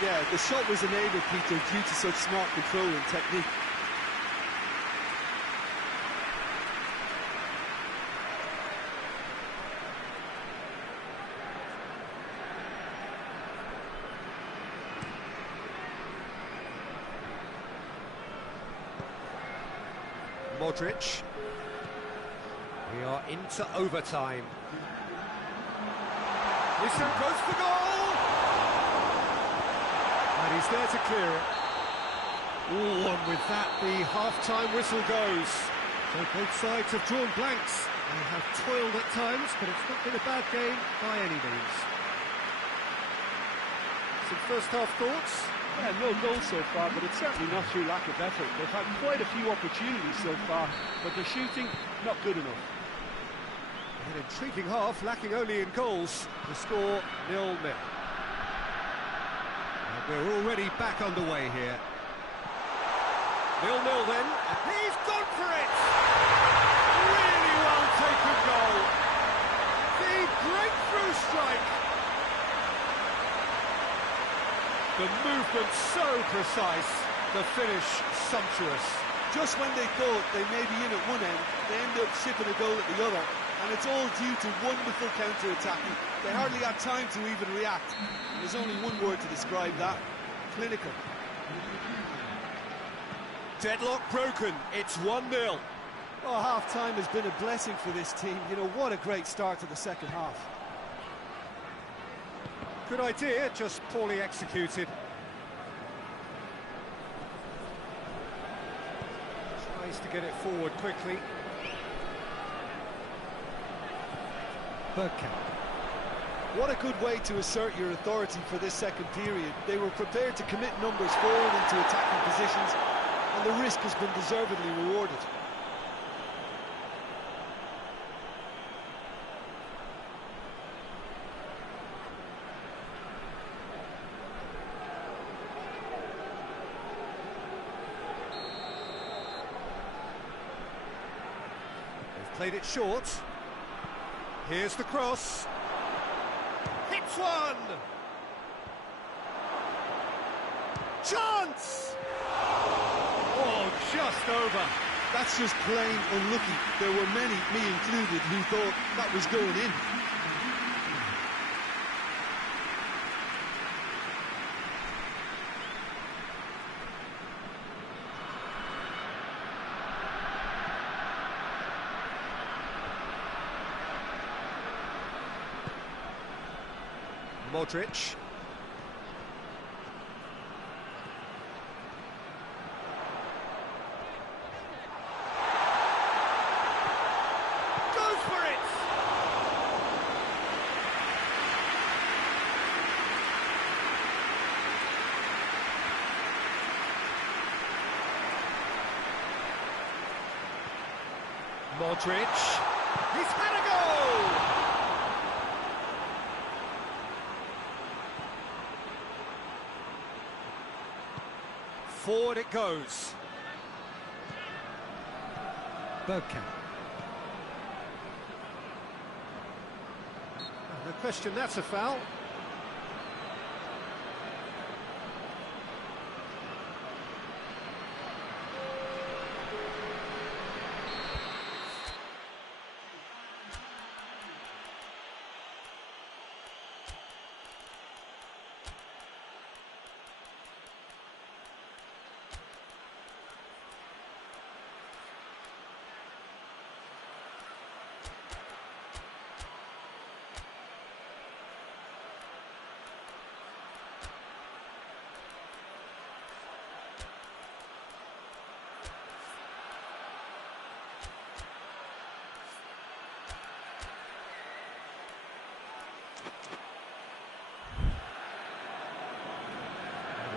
Yeah, the shot was enabled, Peter, due to such smart control and technique. Modric. We are into overtime. Listen, goes for goal! And he's there to clear it. Ooh, and with that, the half-time whistle goes. So both sides have drawn blanks. They have toiled at times, but it's not been a bad game by any means. Some first-half thoughts? Yeah, no goals so far, but it's certainly not through lack of effort. They've had quite a few opportunities so far, but their shooting, not good enough. An intriguing half, lacking only in goals. The score 0-0. We're already back underway here. 0-0 then, and he's gone for it! Really well taken goal. The breakthrough strike. The movement so precise, the finish sumptuous. Just when they thought they may be in at one end, they end up shipping a goal at the other. and it's all due to wonderful counter-attacking. They hardly had time to even react. And there's only one word to describe that: clinical. Deadlock broken, it's 1-0. Oh, half-time has been a blessing for this team. You know, what a great start to the second half. Good idea, just poorly executed. Tries to get it forward quickly. Bergkamp. What a good way to assert your authority for this second period. They were prepared to commit numbers forward into attacking positions, and the risk has been deservedly rewarded. They've played it short. Here's the cross. Hits one! Chance! Oh, just over. That's just plain unlucky. There were many, me included, who thought that was going in. Modric. Goes for it! Modric. He's had a goal! Forward it goes. Bergkamp. No question, that's a foul.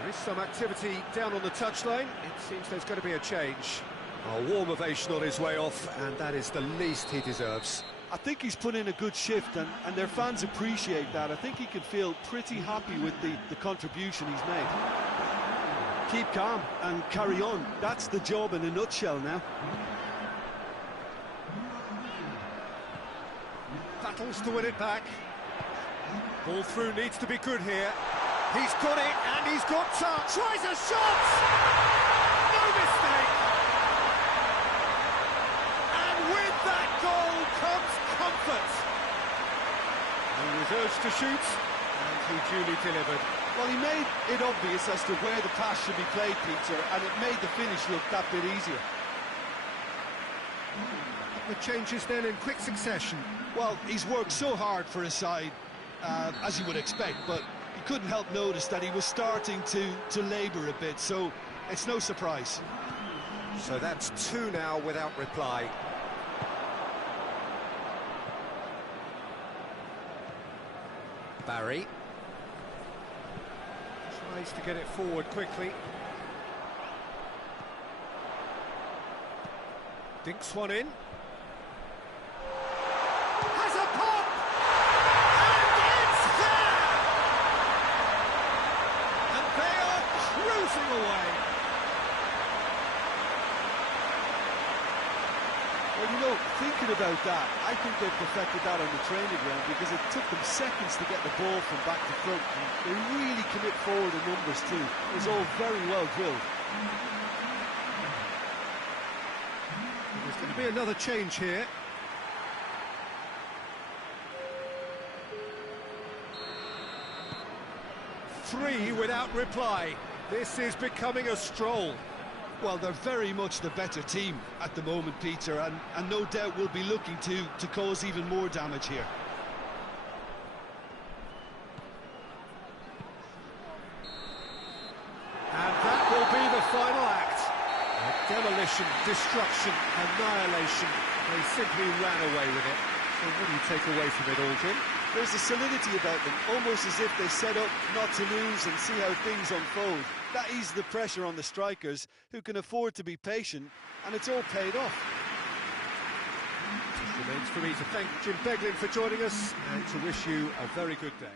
There is some activity down on the touchline. It seems there's going to be a change. A warm ovation on his way off, and that is the least he deserves. I think he's put in a good shift, and their fans appreciate that. I think he can feel pretty happy with the contribution he's made. Keep calm and carry on. That's the job in a nutshell now. Battles to win it back. Ball through needs to be good here. He's got it, and he's got touch. Tries a shot! No mistake! And with that goal comes comfort. He was urged to shoot, and he duly delivered. Well, he made it obvious as to where the pass should be played, Peter, and it made the finish look that bit easier. The changes then in quick succession. Well, he's worked so hard for his side, as you would expect, but you couldn't help notice that he was starting to labour a bit, so it's no surprise. So that's two now without reply. Barry. Tries to get it forward quickly. Dinks one in. Has a pop! And it's there! And they are cruising away. Well, you know, thinking about that, I think they've perfected that on the training ground, because it took them seconds to get the ball from back to front. They really commit forward in numbers too. It was all very well drilled. There's going to be another change here. 3 without reply. This is becoming a stroll. Well, they're very much the better team at the moment, Peter, and no doubt will be looking to cause even more damage here. And that will be the final act. Demolition, destruction, annihilation. They simply ran away with it. So what do you take away from it all, Jim? There's a solidity about them, almost as if they set up not to lose and see how things unfold. That eases the pressure on the strikers, who can afford to be patient, and it's all paid off. It remains for me to thank Jim Beglin for joining us and to wish you a very good day.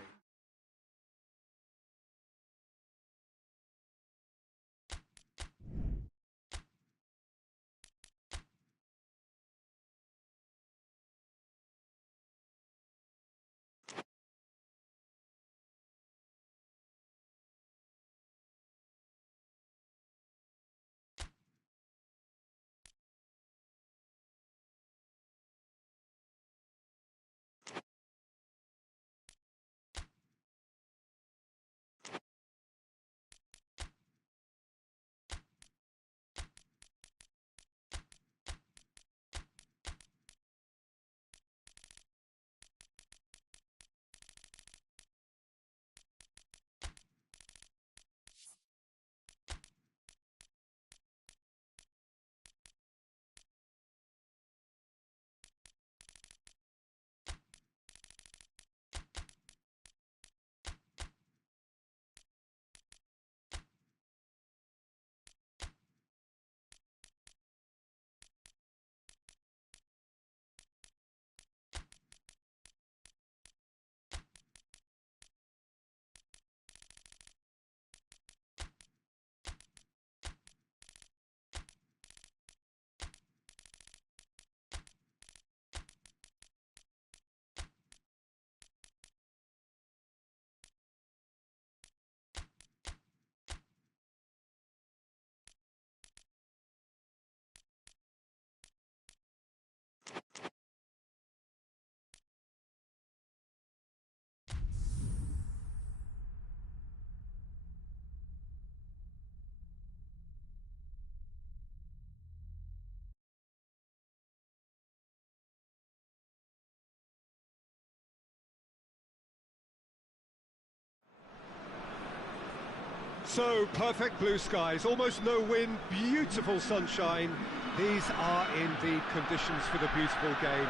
So, perfect blue skies, almost no wind, beautiful sunshine. These are indeed conditions for the beautiful game.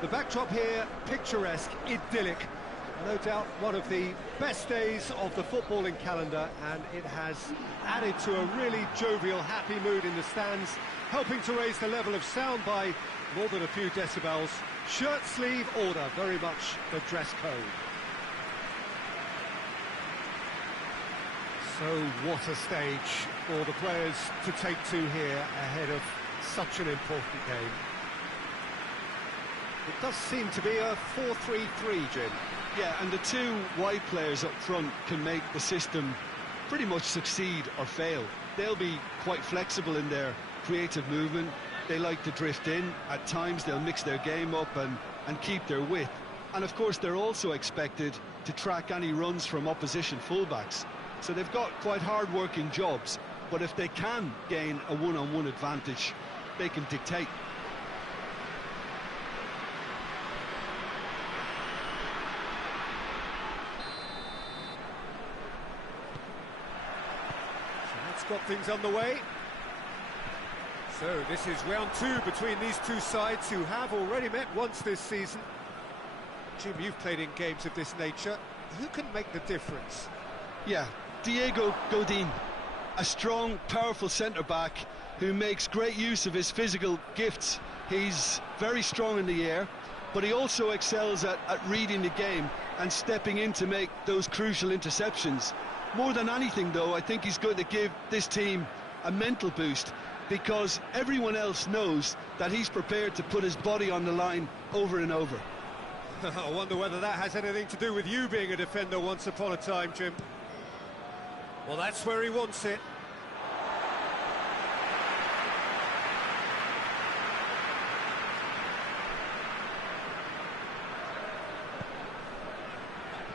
The backdrop here, picturesque, idyllic. No doubt one of the best days of the footballing calendar, and it has added to a really jovial, happy mood in the stands, helping to raise the level of sound by more than a few decibels. Shirt sleeve order, very much the dress code. So what a stage for the players to take to here ahead of such an important game. It does seem to be a 4-3-3, Jim. Yeah, and the two wide players up front can make the system pretty much succeed or fail. They'll be quite flexible in their creative movement. They like to drift in. At times they'll mix their game up and keep their width. And of course they're also expected to track any runs from opposition fullbacks. So they've got quite hard-working jobs, but if they can gain a one-on-one advantage, they can dictate. So that's got things underway. So this is round 2 between these two sides who have already met once this season. Jim, you've played in games of this nature. Who can make the difference? Yeah, Diego Godin, a strong, powerful centre-back who makes great use of his physical gifts. He's very strong in the air, but he also excels at reading the game and stepping in to make those crucial interceptions. More than anything, though, I think he's going to give this team a mental boost, because everyone else knows that he's prepared to put his body on the line over and over. I wonder whether that has anything to do with you being a defender once upon a time, Jim. Well, that's where he wants it.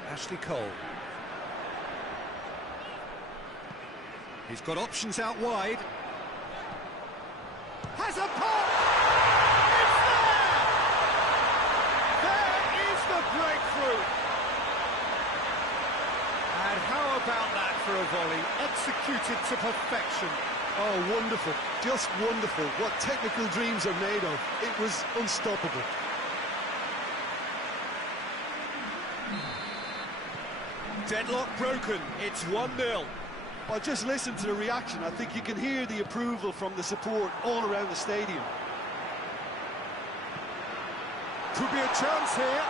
Ashley Cole. He's got options out wide. Has a pop! It's there! There is the breakthrough! And how about that for a volley? Executed to perfection. Oh, wonderful. Just wonderful. What technical dreams are made of. It was unstoppable. Deadlock broken. It's 1-0. Well, just listen to the reaction. I think you can hear the approval from the support all around the stadium. Could be a chance here.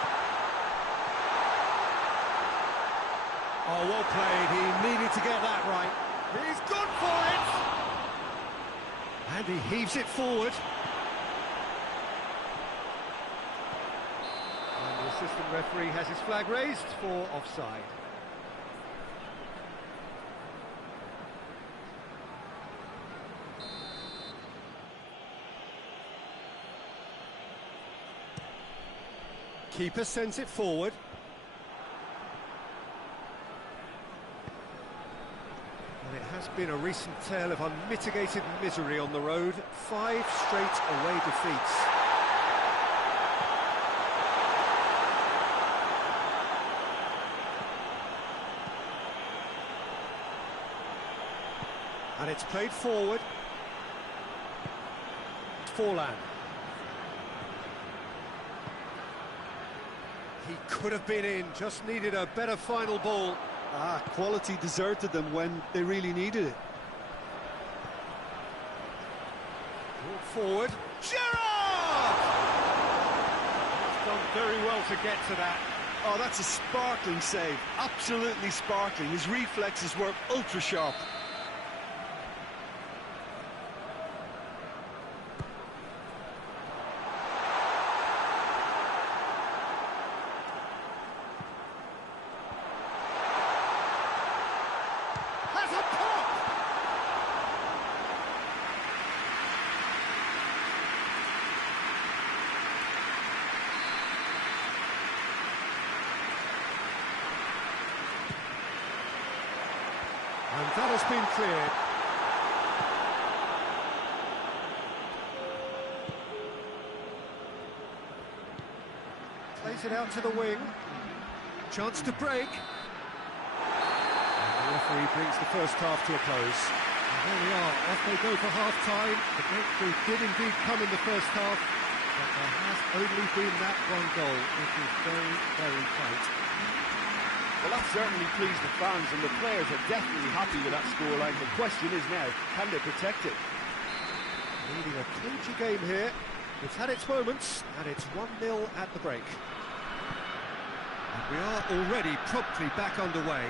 Oh, well played. He needed to get that right. He's gone for it! And he heaves it forward. And the assistant referee has his flag raised for offside. Keeper sends it forward. And it has been a recent tale of unmitigated misery on the road. 5 straight away defeats. And it's played forward. Forlan. He could have been in, just needed a better final ball. Quality deserted them when they really needed it. Brought forward. Gerrard! He's done very well to get to that. Oh, that's a sparkling save. Absolutely sparkling. His reflexes were ultra sharp. And that has been cleared. Plays it out to the wing. Chance to break. And the referee brings the first half to a close. And there we are, off they go for half-time. The breakthrough did indeed come in the first half, but there has only been that one goal. It is very, very tight. Well, that certainly pleased the fans, and the players are definitely happy with that scoreline. The question is now, can they protect it? Leading a clingy game here. It's had its moments, and it's 1-0 at the break. And we are already promptly back underway.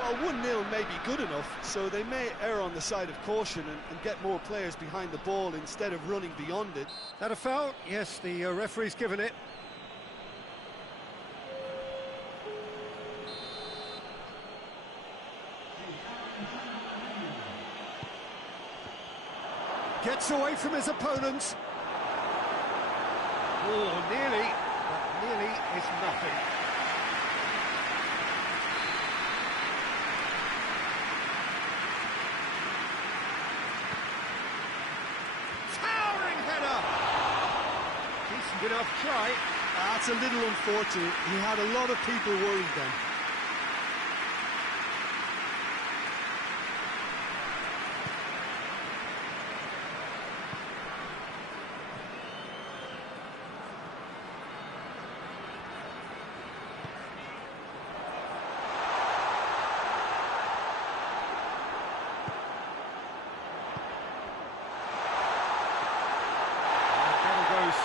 Well, 1-0 may be good enough, so they may err on the side of caution and get more players behind the ball instead of running beyond it. That a foul? Yes, the referee's given it. Gets away from his opponent. Oh, nearly, but nearly is nothing. Towering header! Decent enough try. That's a little unfortunate. He had a lot of people worried then.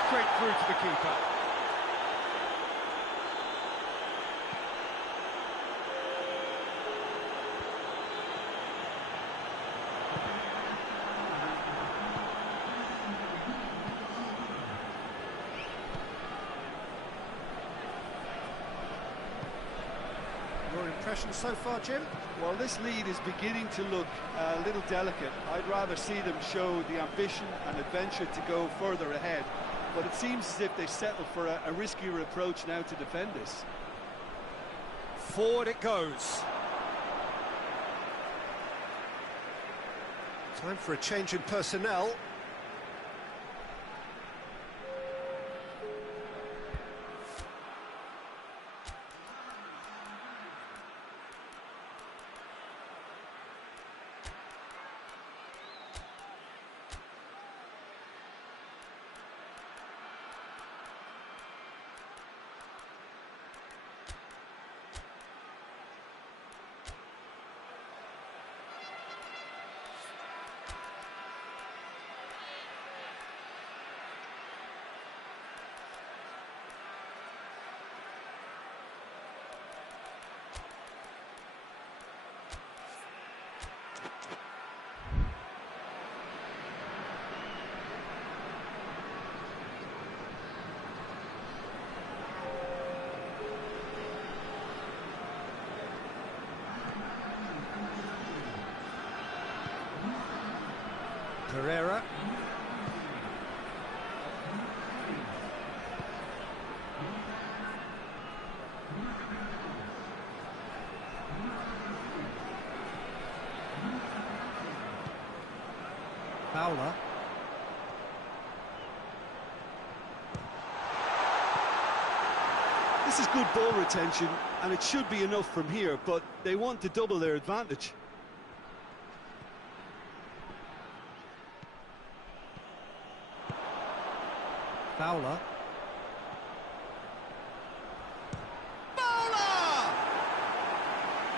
Straight through to the keeper. Your impressions so far, Jim? Well, this lead is beginning to look a little delicate. I'd rather see them show the ambition and adventure to go further ahead. But it seems as if they settle for a riskier approach now to defend this. Forward it goes. Time for a change in personnel. Pereira. Fowler. This is good ball retention, and it should be enough from here, but they want to double their advantage. Fowler. Fowler!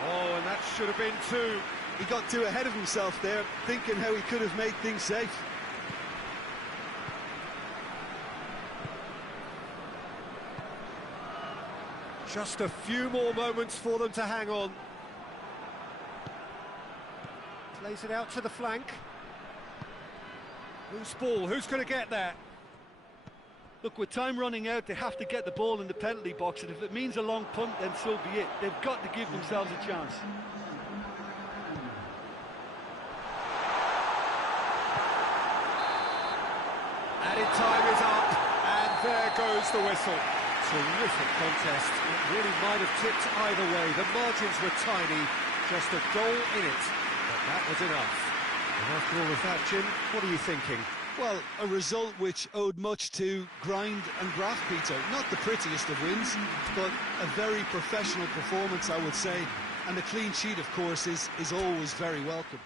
Oh, and that should have been two. He got too ahead of himself there, thinking how he could have made things safe. Just a few more moments for them to hang on. Plays it out to the flank. Who's ball? Who's going to get there? Look, with time running out, they have to get the ball in the penalty box, and if it means a long punt, then so be it. They've got to give themselves a chance. Added time is up, and there goes the whistle. Terrific contest. It really might have tipped either way. The margins were tiny, just a goal in it, but that was enough. And after all of that, Jim, what are you thinking? Well, a result which owed much to grind and graft, Peter. Not the prettiest of wins, but a very professional performance, I would say. And a clean sheet, of course, is always very welcome.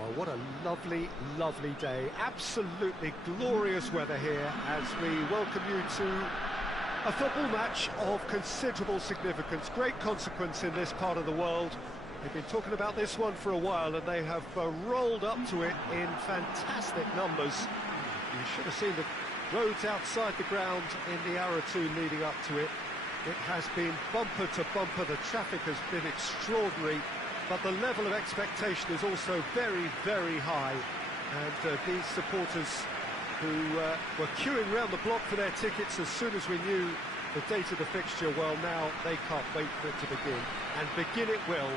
Oh, what a lovely, lovely day. Absolutely glorious weather here as we welcome you to a football match of considerable significance, great consequence in this part of the world. They've been talking about this one for a while and they have rolled up to it in fantastic numbers. You should have seen the roads outside the ground in the hour or two leading up to it. It has been bumper to bumper, the traffic has been extraordinary, but the level of expectation is also very, very high. And these supporters who were queuing round the block for their tickets as soon as we knew the date of the fixture, well, now they can't wait for it to begin. And begin it will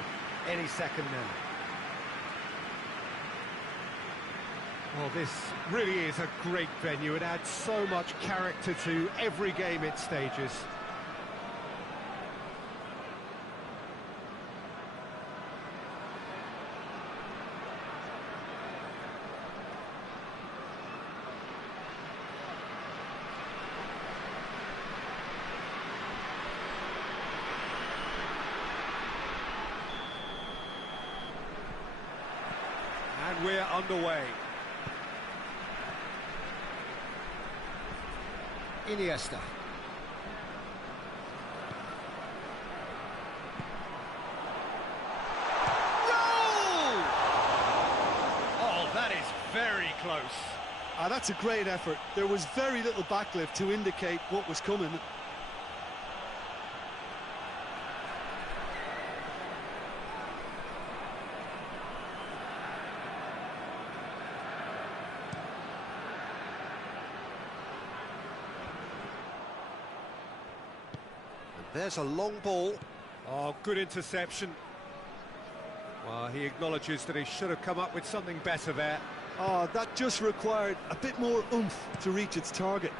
any second now. Well, this really is a great venue. It adds so much character to every game it stages. And we're underway. Iniesta. Goal! Oh, that is very close. That's a great effort. There was very little backlift to indicate what was coming. There's a long ball. Oh, good interception. Well, he acknowledges that he should have come up with something better there. Oh, that just required a bit more oomph to reach its target.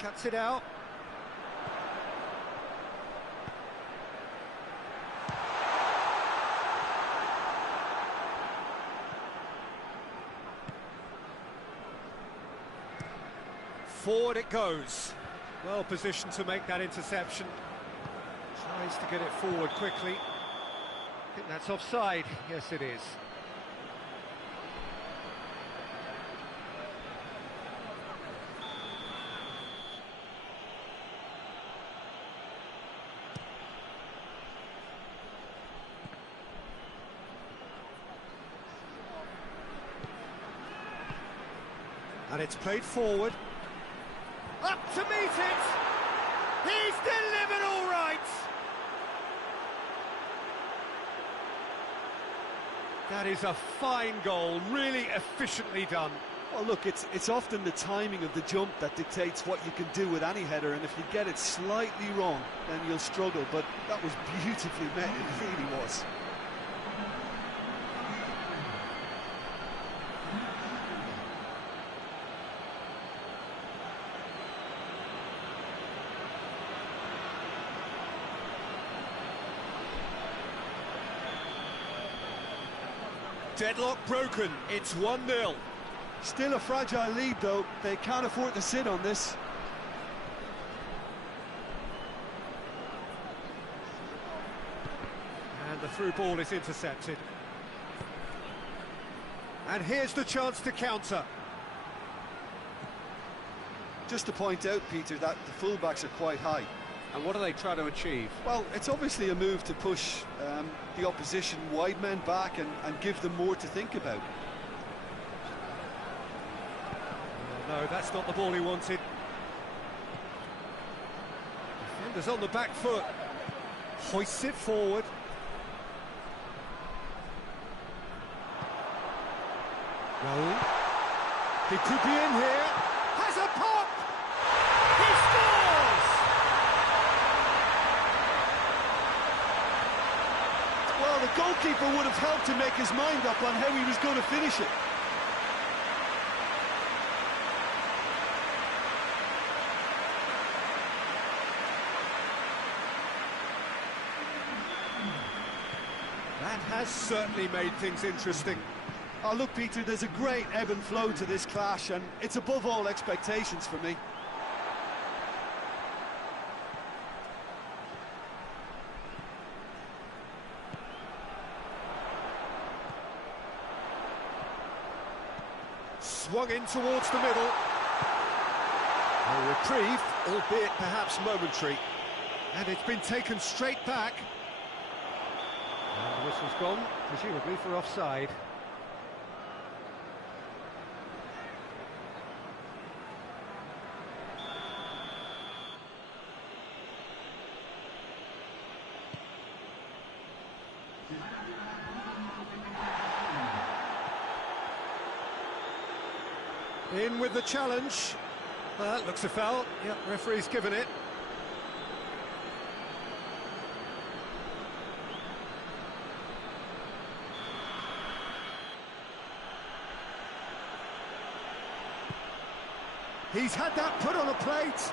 Cuts it out. Forward it goes. Well positioned to make that interception. Tries to get it forward quickly. I think that's offside. Yes, it is. And it's played forward. Up to meet it! He's delivered all right! That is a fine goal, really efficiently done. Well, look, it's often the timing of the jump that dictates what you can do with any header, and if you get it slightly wrong, then you'll struggle, but that was beautifully met, it really was. Deadlock broken, it's 1-0. Still a fragile lead, though. They can't afford to sit on this. And the through ball is intercepted. And here's the chance to counter. Just to point out, Peter, that the fullbacks are quite high. And what do they try to achieve? Well, it's obviously a move to push the opposition wide men back and give them more to think about. No, that's not the ball he wanted. Defenders on the back foot. Hoists it forward. Raul. He could be in here. Has a pop! He scores! Well, the goalkeeper would have helped to make his mind up on how he was going to finish it. That has certainly made things interesting. Oh, look, Peter, there's a great ebb and flow to this clash, and it's above all expectations for me. Swung in towards the middle. A reprieve, albeit perhaps momentary. And it's been taken straight back. And the whistle's gone, presumably for offside. In with the challenge. That looks a foul. Yep, referee's given it. He's had that put on a plate.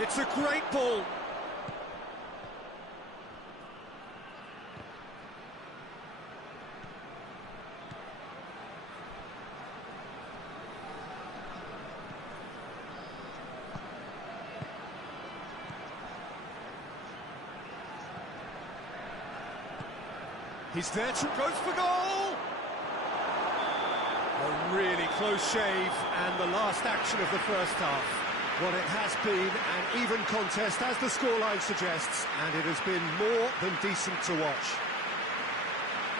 It's a great ball. He's there to goes for goal! A really close shave, and the last action of the first half. Well, it has been an even contest, as the scoreline suggests, and it has been more than decent to watch.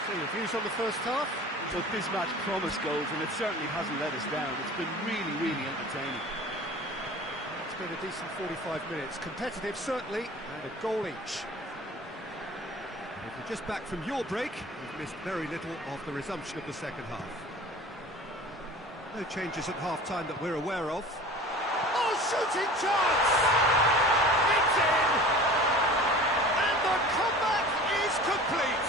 So, your views on the first half? Look, this match promised goals, and it certainly hasn't let us down. It's been really, really entertaining. It's been a decent 45 minutes. Competitive, certainly, and a goal each. If you're just back from your break, you've missed very little of the resumption of the second half. No changes at half-time that we're aware of. Oh, shooting chance! It's in! And the comeback is complete!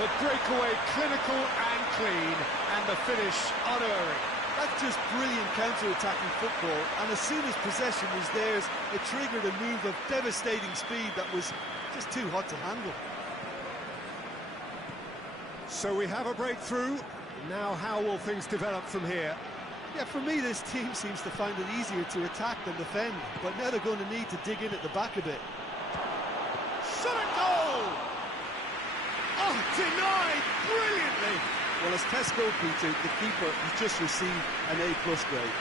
The breakaway clinical and clean, and the finish unerring. That's just brilliant counter-attacking football, and as soon as possession was theirs, it triggered a move of devastating speed that was just too hot to handle. So we have a breakthrough. Now how will things develop from here? Yeah, for me, this team seems to find it easier to attack than defend, but now they're going to need to dig in at the back a bit. Shot at goal! Oh, denied brilliantly! Well, as test goalkeeper, the keeper has just received an A+ grade.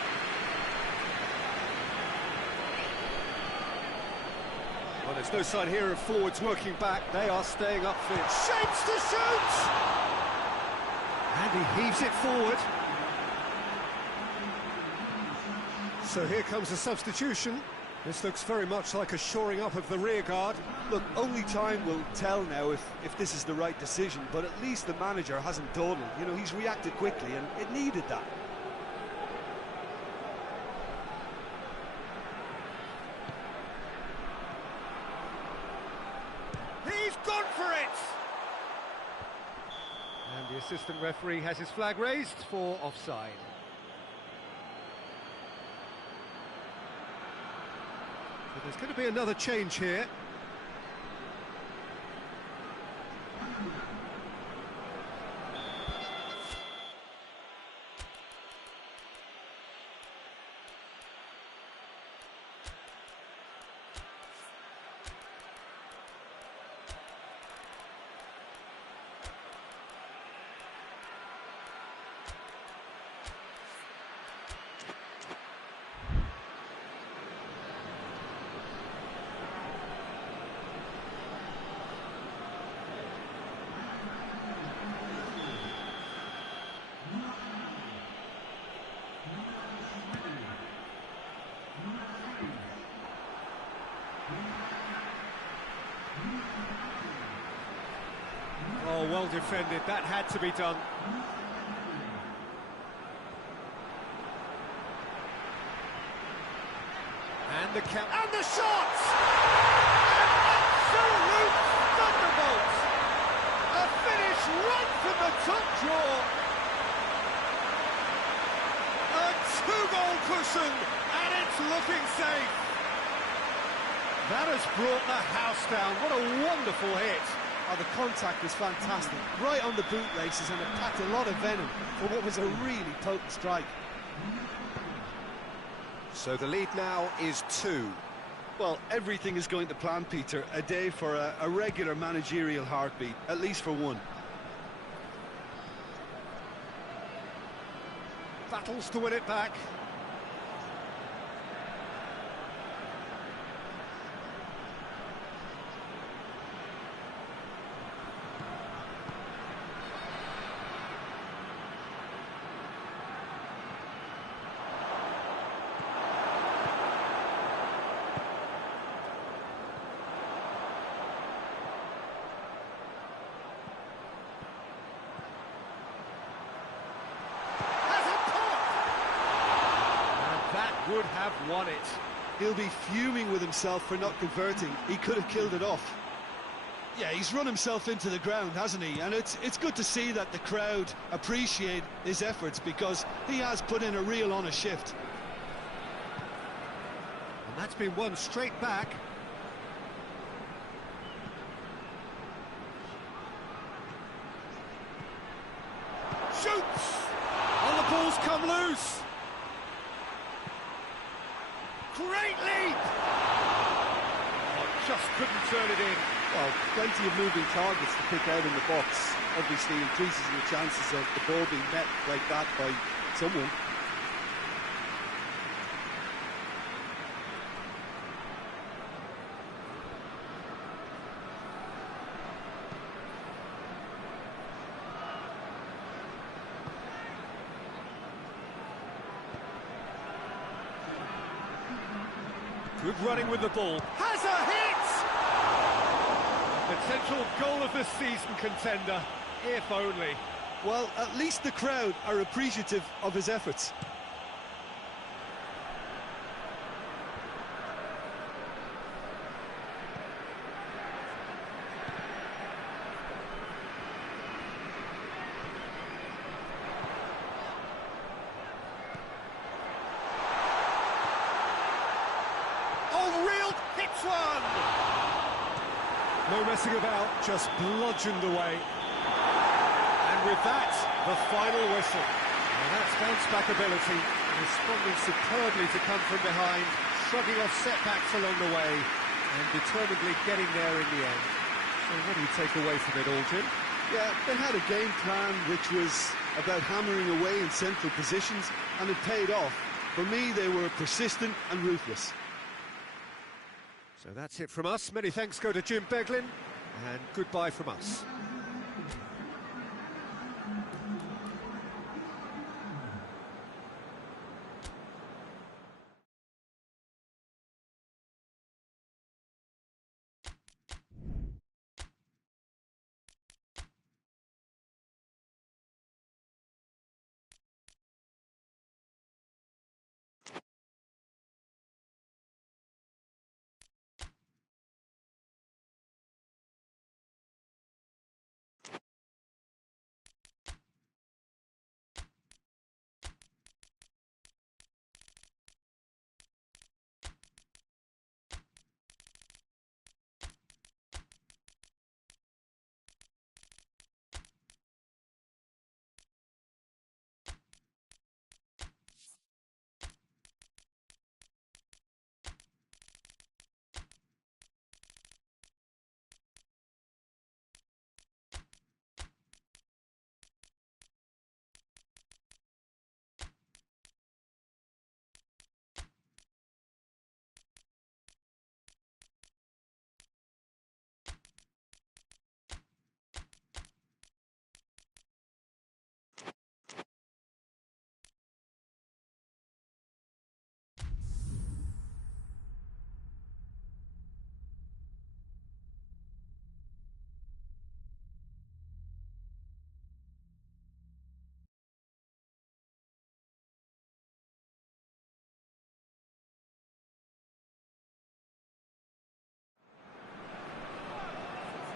Well, there's no sign here of forwards working back. They are staying up fit. Shapes to shoot! And he heaves it forward. So here comes a substitution. This looks very much like a shoring up of the rear guard. Look, only time will tell now if this is the right decision, but at least the manager hasn't dawdled. You know, he's reacted quickly, and it needed that. He's gone for it! And the assistant referee has his flag raised for offside. So there's going to be another change here. Oh, well defended. That had to be done. And the count. And the shot! An absolute thunderbolt! A finish right from the top draw. A two-goal cushion, and it's looking safe. That has brought the house down. What a wonderful hit. Oh, the contact was fantastic, right on the bootlaces, and it packed a lot of venom for what was a really potent strike. So the lead now is 2. Well, everything is going to plan, Peter. A day for a regular managerial heartbeat, at least for one. Battles to win it back. Would have won it. He'll be fuming with himself for not converting. He could have killed it off. Yeah, he's run himself into the ground, hasn't he? And it's good to see that the crowd appreciate his efforts, because he has put in a real honest shift. And that's been won straight back. Shoots! And the ball's come loose. Great leap! Oh, just couldn't turn it in. Well, plenty of moving targets to pick out in the box. Obviously increases the chances of the ball being met like that by someone. Good running with the ball. Has a hit! Potential goal of the season contender, if only. Well, at least the crowd are appreciative of his efforts. No messing about, just bludgeoned away. And with that, the final whistle. And that's bounce-back ability, responding superbly to come from behind, shrugging off setbacks along the way, and determinedly getting there in the end. So what do you take away from it all, Jim? Yeah, they had a game plan which was about hammering away in central positions, and it paid off. For me, they were persistent and ruthless. So that's it from us. Many thanks go to Jim Beglin, and goodbye from us.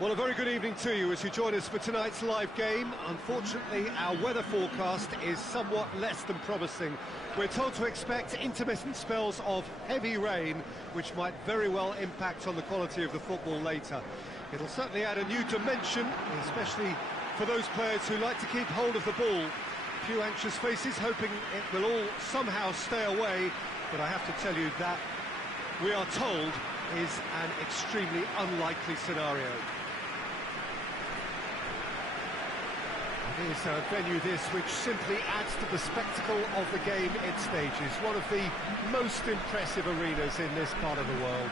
Well, a very good evening to you as you join us for tonight's live game. Unfortunately, our weather forecast is somewhat less than promising. We're told to expect intermittent spells of heavy rain, which might very well impact on the quality of the football later. It'll certainly add a new dimension, especially for those players who like to keep hold of the ball. A few anxious faces hoping it will all somehow stay away, but I have to tell you that we are told is an extremely unlikely scenario. It is a venue this which simply adds to the spectacle of the game it stages. One of the most impressive arenas in this part of the world.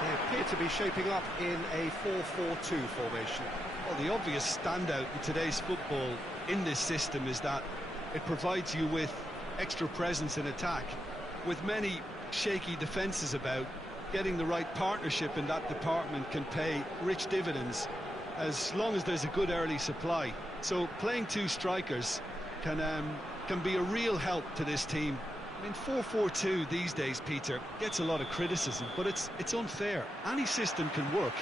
They appear to be shaping up in a 4-4-2 formation. Well, the obvious standout in today's football in this system is that it provides you with extra presence in attack. With many shaky defences about, getting the right partnership in that department can pay rich dividends as long as there's a good early supply. So playing two strikers can be a real help to this team. I mean, 4-4-2 these days, Peter, gets a lot of criticism, but it's unfair. Any system can work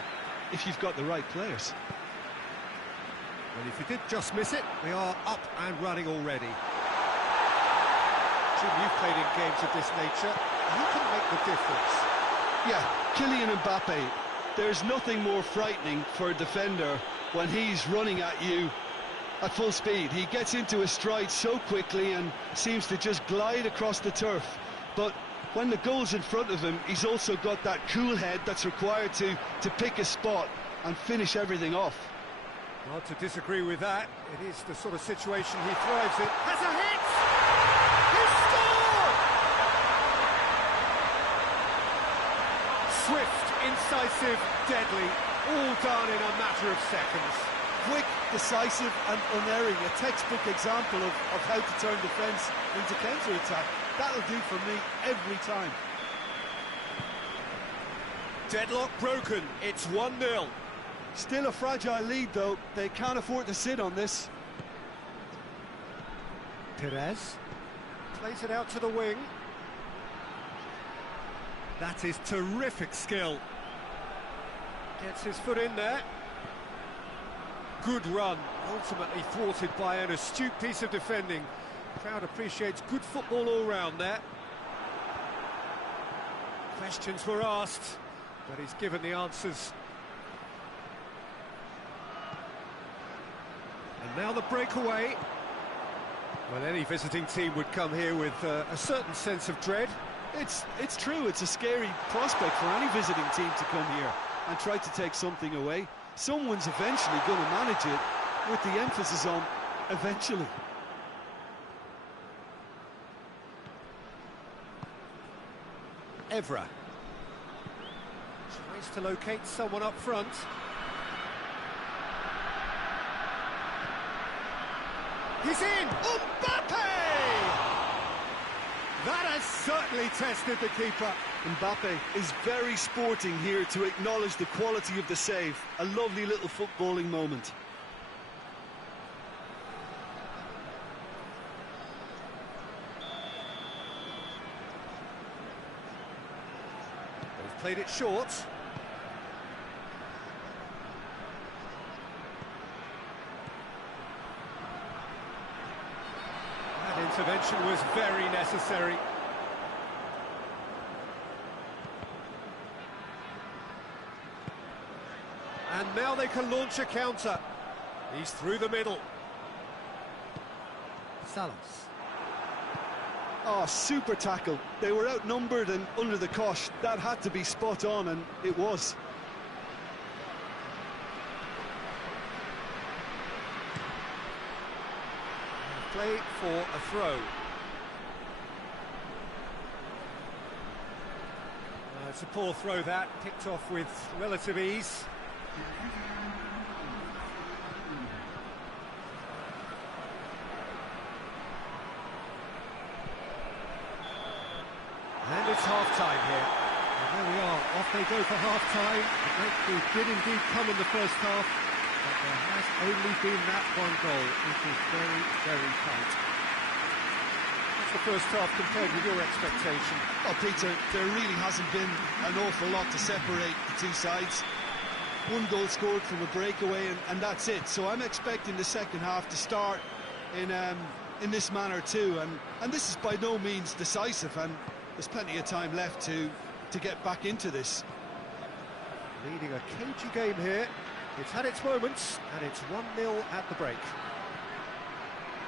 if you've got the right players. Well, if you did just miss it, we are up and running already. Jim, you've played in games of this nature. Who can make the difference? Yeah, Kylian Mbappe. There's nothing more frightening for a defender when he's running at you at full speed. He gets into his stride so quickly and seems to just glide across the turf. But when the goal's in front of him, he's also got that cool head that's required to pick a spot and finish everything off. Hard to disagree with that. It is the sort of situation he thrives in. Has a hit! He scored! Swift, incisive, deadly, all done in a matter of seconds. Quick, decisive and unerring, a textbook example of how to turn defence into counter-attack. That'll do for me every time. Deadlock broken, it's 1-0. Still a fragile lead though, they can't afford to sit on this. Perez plays it out to the wing. That is terrific skill. Gets his foot in there. Good run, ultimately thwarted by an astute piece of defending. Crowd appreciates good football all round there. Questions were asked, but he's given the answers. And now the breakaway. Well, any visiting team would come here with a certain sense of dread. It's true, it's a scary prospect for any visiting team to come here and try to take something away. Someone's eventually going to manage it, with the emphasis on eventually. Evra tries to locate someone up front. He's in! Mbappe! That has certainly tested the keeper. Mbappe is very sporting here to acknowledge the quality of the save. A lovely little footballing moment. They've played it short. That intervention was very necessary. And now they can launch a counter. He's through the middle. Salas. Oh, super tackle. They were outnumbered and under the cosh. That had to be spot on, and it was. Play for a throw. It's a poor throw that, picked off with relative ease. And it's half-time here. And there we are, off they go for half-time. The breakthrough did indeed come in the first half, but there has only been that one goal, which is very, very tight. What's the first half compared with your expectation? Oh, Peter, there really hasn't been an awful lot to separate the two sides. One goal scored from a breakaway, and that's it. So I'm expecting the second half to start in this manner too. And this is by no means decisive, and there's plenty of time left to get back into this. Leading a cagey game here. It's had its moments, and it's 1-0 at the break.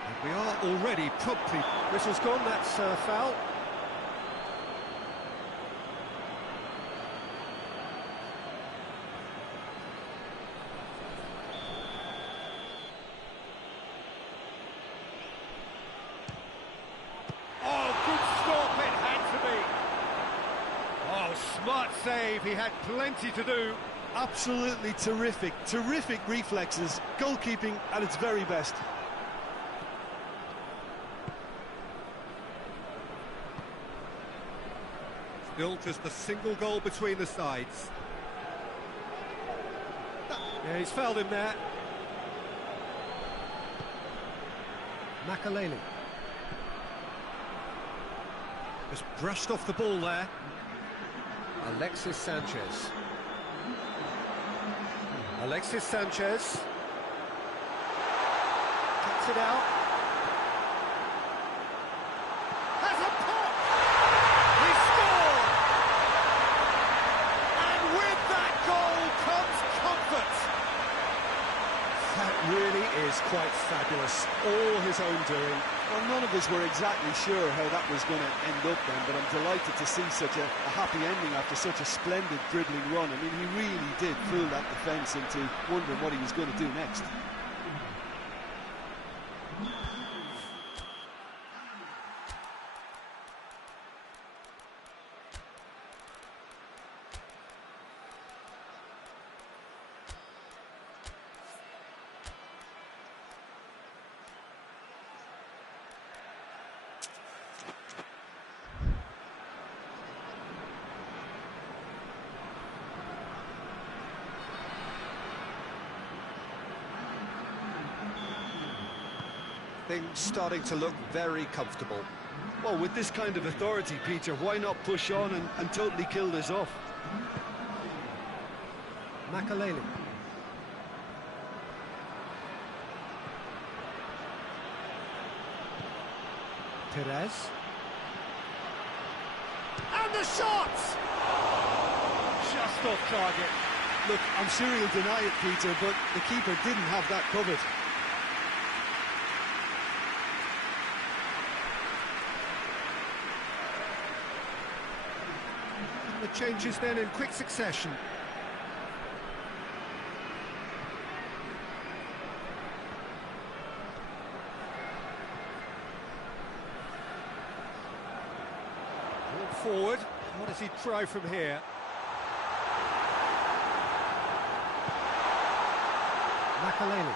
And we are already promptly... Whistle's gone, that's foul. that save, he had plenty to do. Absolutely terrific reflexes, goalkeeping at its very best. Still just a single goal between the sides. Yeah, he's fouled him there. Makaleli. Just brushed off the ball there. Alexis Sanchez. Alexis Sanchez. Cuts it out. Has a pop! He scored! And with that goal comes comfort. That really is quite fabulous. All his own doing. Well, none of us were exactly sure how that was going to end up then, but I'm delighted to see such a happy ending after such a splendid dribbling run. I mean, he really did fool that defence into wondering what he was going to do next. Things starting to look very comfortable. Well, with this kind of authority, Peter, why not push on and totally kill this off? Makaleli. Perez. And the shot! Just off target. Look, I'm sure he'll deny it, Peter, but the keeper didn't have that covered. The changes then in quick succession. Walk forward. What does he try from here? Makaleli.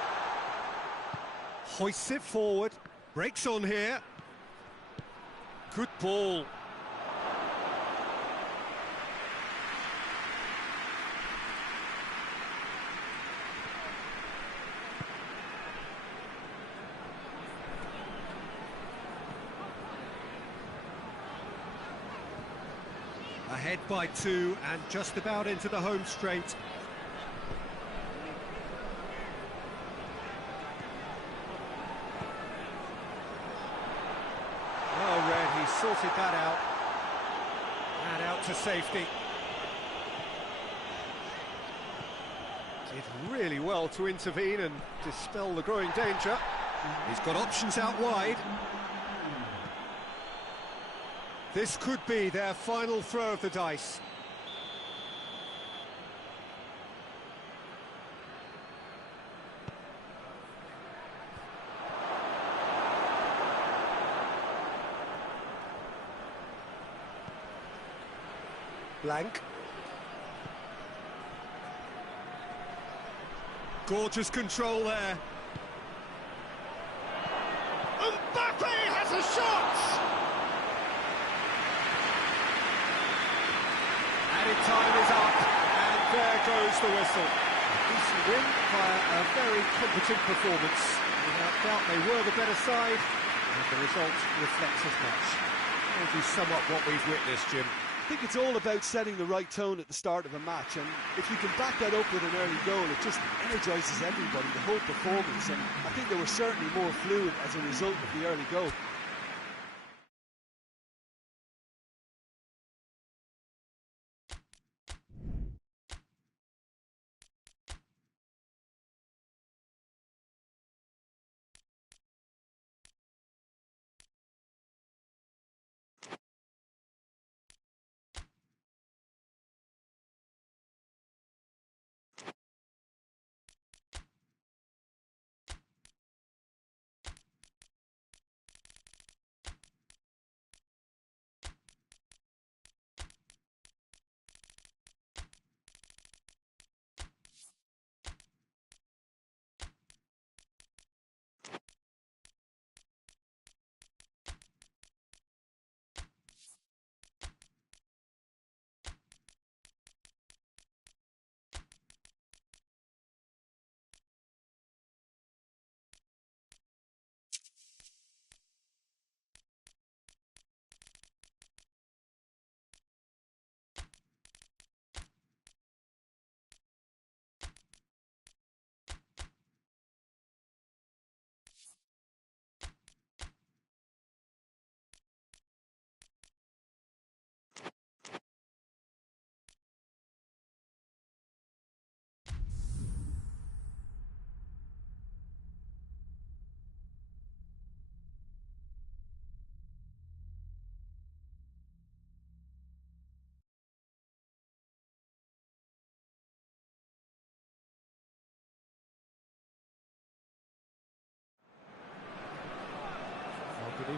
Hoists it forward. Breaks on here. Good ball. Ahead by 2 and just about into the home straight. Well read, he sorted that out. And out to safety. Did really well to intervene and dispel the growing danger. He's got options out wide. This could be their final throw of the dice. Blank. Gorgeous control there. Mbappe has a shot! Added time is up, and there goes the whistle. A decent win via a very competent performance. Without doubt, they were the better side, and the result reflects as much. How would you sum up what we've witnessed, Jim? I think it's all about setting the right tone at the start of a match, and if you can back that up with an early goal, it just energises everybody, the whole performance, and I think they were certainly more fluid as a result of the early goal.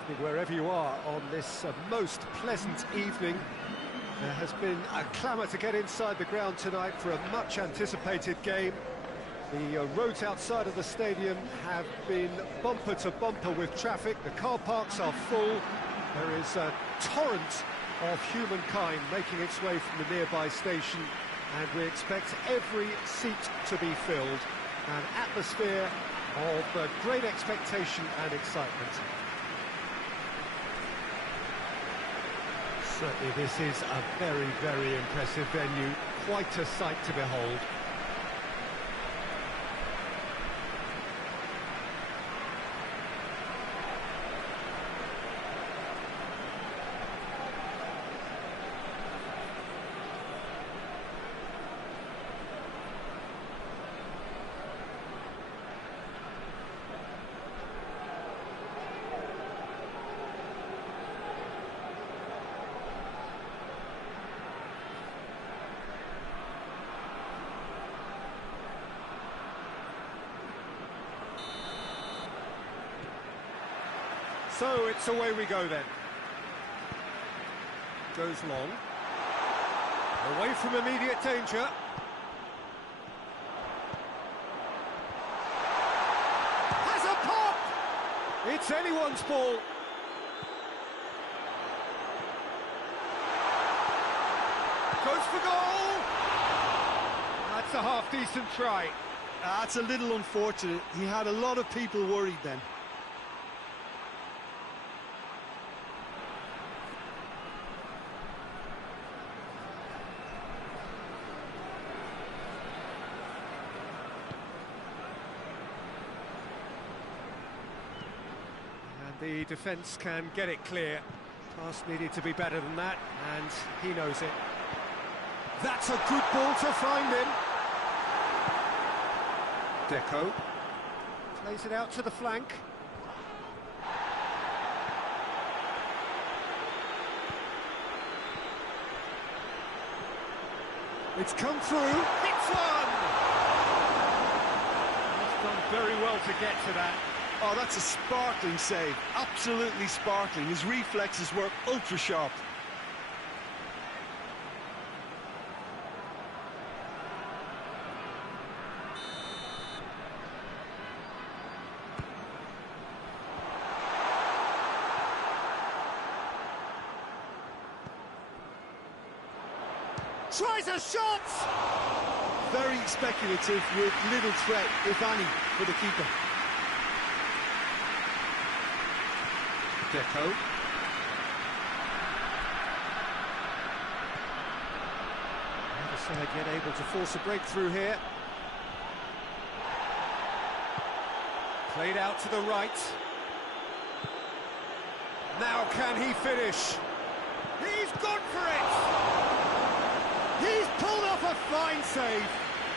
evening, wherever you are on this most pleasant evening. There has been a clamour to get inside the ground tonight for a much-anticipated game. The roads outside of the stadium have been bumper to bumper with traffic. The car parks are full. There is a torrent of humankind making its way from the nearby station, and we expect every seat to be filled. An atmosphere of great expectation and excitement. Certainly this is a very, very impressive venue. Quite a sight to behold. So it's away we go then. Goes long. Away from immediate danger. Has a pop! It's anyone's ball. Goes for goal! That's a half-decent try. That's a little unfortunate. He had a lot of people worried then. The defence can get it clear. Pass needed to be better than that, and he knows it. That's a good ball to find him. Deco plays it out to the flank. It's come through. It's one! He's done very well to get to that. Oh, that's a sparkling save. Absolutely sparkling. His reflexes were ultra sharp. Tries a shot! Very speculative with little threat, if any, for the keeper. Deco. Other side yet able to force a breakthrough here. Played out to the right. Now can he finish? He's gone for it! He's pulled off a fine save.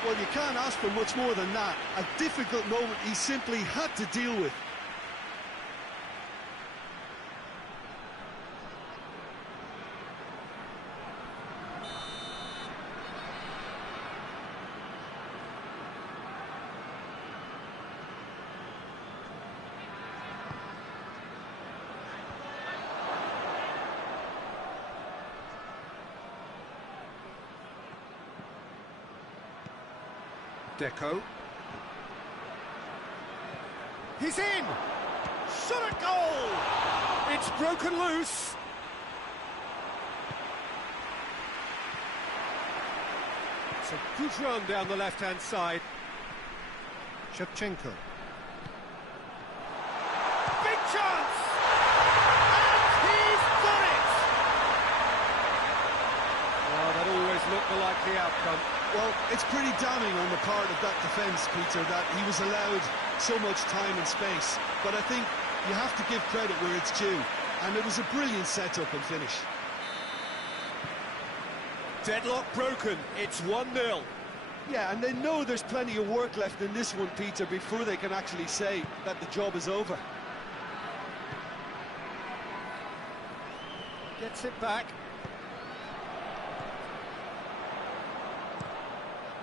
Well, you can't ask for much more than that. A difficult moment he simply had to deal with. Deco. He's in! Shot at goal! It's broken loose. It's a good run down the left-hand side. Shevchenko. Big chance! And he's done it! Well, that always looked the likely outcome. Well, it's pretty damning on the part of that defence, Peter, that he was allowed so much time and space. But I think you have to give credit where it's due. And it was a brilliant setup and finish. Deadlock broken. It's 1-0. Yeah, and they know there's plenty of work left in this one, Peter, before they can actually say that the job is over. Gets it back.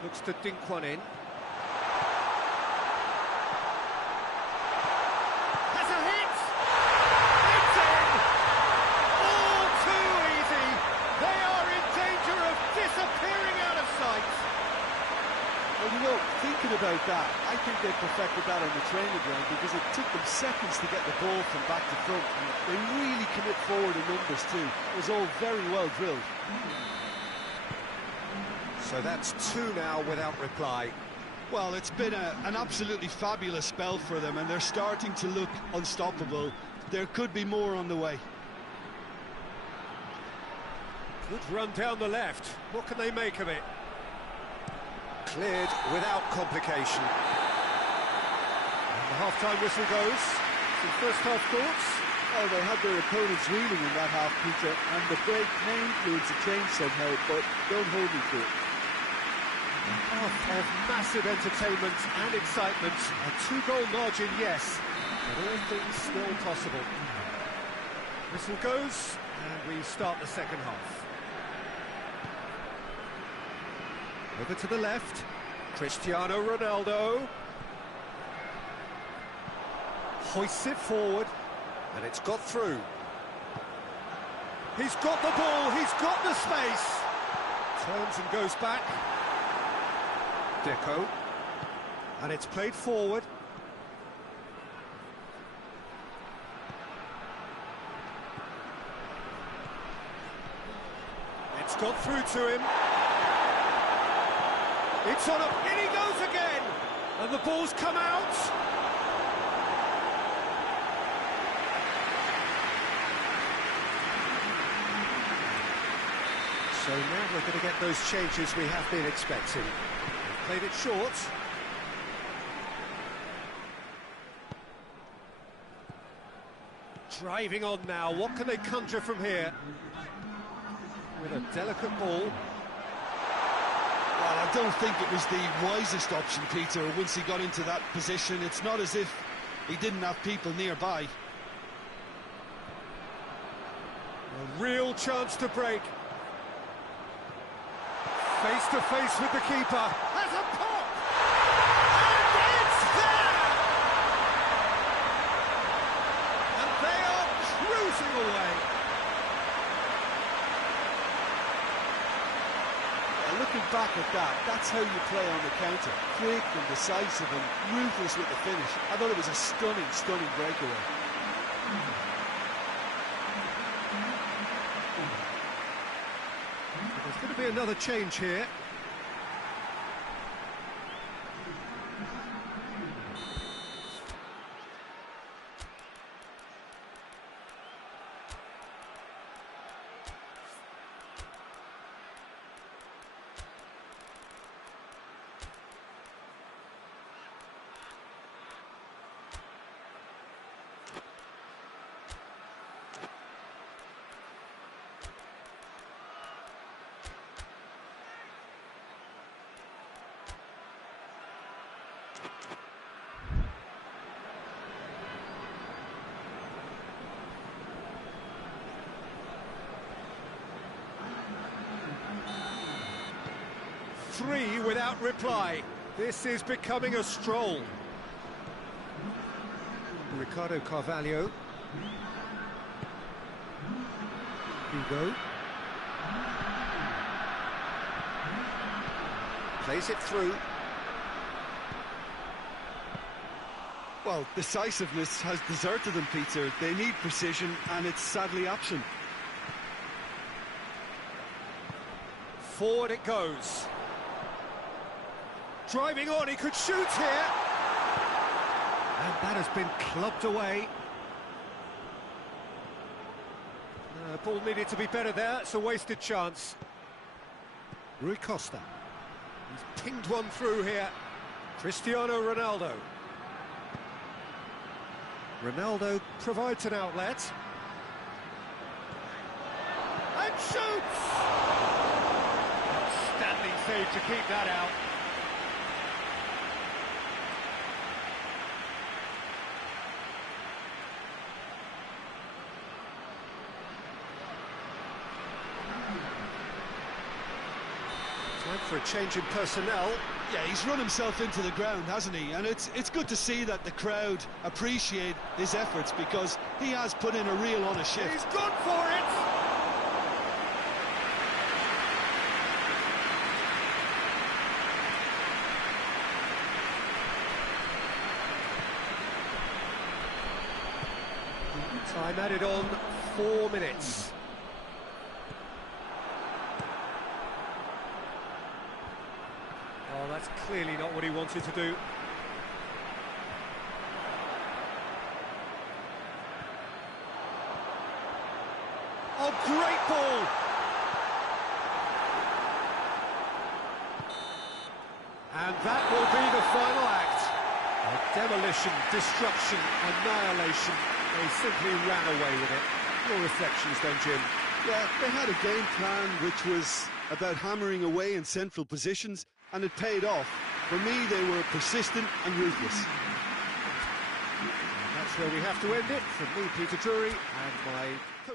Looks to dink one in. Has a hit! It's a that. I think they perfected that on the training ground because it took them seconds to get the ball from back to front. They really commit forward in numbers too. It was all very well drilled. So that's two now without reply. Well, it's been an absolutely fabulous spell for them, and they're starting to look unstoppable. There could be more on the way. Good run down the left. What can they make of it? Cleared without complication. And the half-time whistle goes. Some first-half thoughts? Oh, they had their opponents reeling in that half, Peter, and the break may influence a change somehow, but don't hold me to it. Half of massive entertainment and excitement. A two-goal margin, yes, but all things still possible. Whistle goes, and we start the second half. Over to the left, Cristiano Ronaldo. Hoists it forward, and it's got through. He's got the ball, he's got the space. Turns and goes back. Deco. And it's played forward. It's got through to him. It's on up, in he goes again! And the ball's come out! So now we're going to get those changes we have been expecting. Played it short. Driving on now, what can they conjure from here? With a delicate ball. Well, I don't think it was the wisest option, Peter, once he got into that position. It's not as if he didn't have people nearby. A real chance to break. Face to face with the keeper. Has a pop! And it's there! And they are cruising away. Looking back at that, that's how you play on the counter. Quick and decisive and ruthless with the finish. I thought it was a stunning, stunning breakaway. There's going to be another change here. Three without reply. This is becoming a stroll. Ricardo Carvalho. Hugo. Plays it through. Well, decisiveness has deserted them, Peter. They need precision, and it's sadly absent. Forward it goes. Driving on, he could shoot here. And that has been clubbed away. Ball needed to be better there, it's a wasted chance. Rui Costa. He's pinged one through here. Cristiano Ronaldo. Ronaldo provides an outlet. And shoots! Outstanding save to keep that out. Time for a change in personnel. Yeah, he's run himself into the ground, hasn't he? And it's good to see that the crowd appreciate his efforts, because he has put in a real honest shift. He's gone for it! Time added on, 4 minutes. Oh, that's clearly not what he wanted to do. Oh, great ball! And that will be the final act. Demolition, destruction, annihilation. They simply ran away with it. Your reflections then, Jim? Yeah, they had a game plan which was about hammering away in central positions, and it paid off. For me, they were persistent and ruthless. And that's where we have to end it. From me, Peter Drury, and my co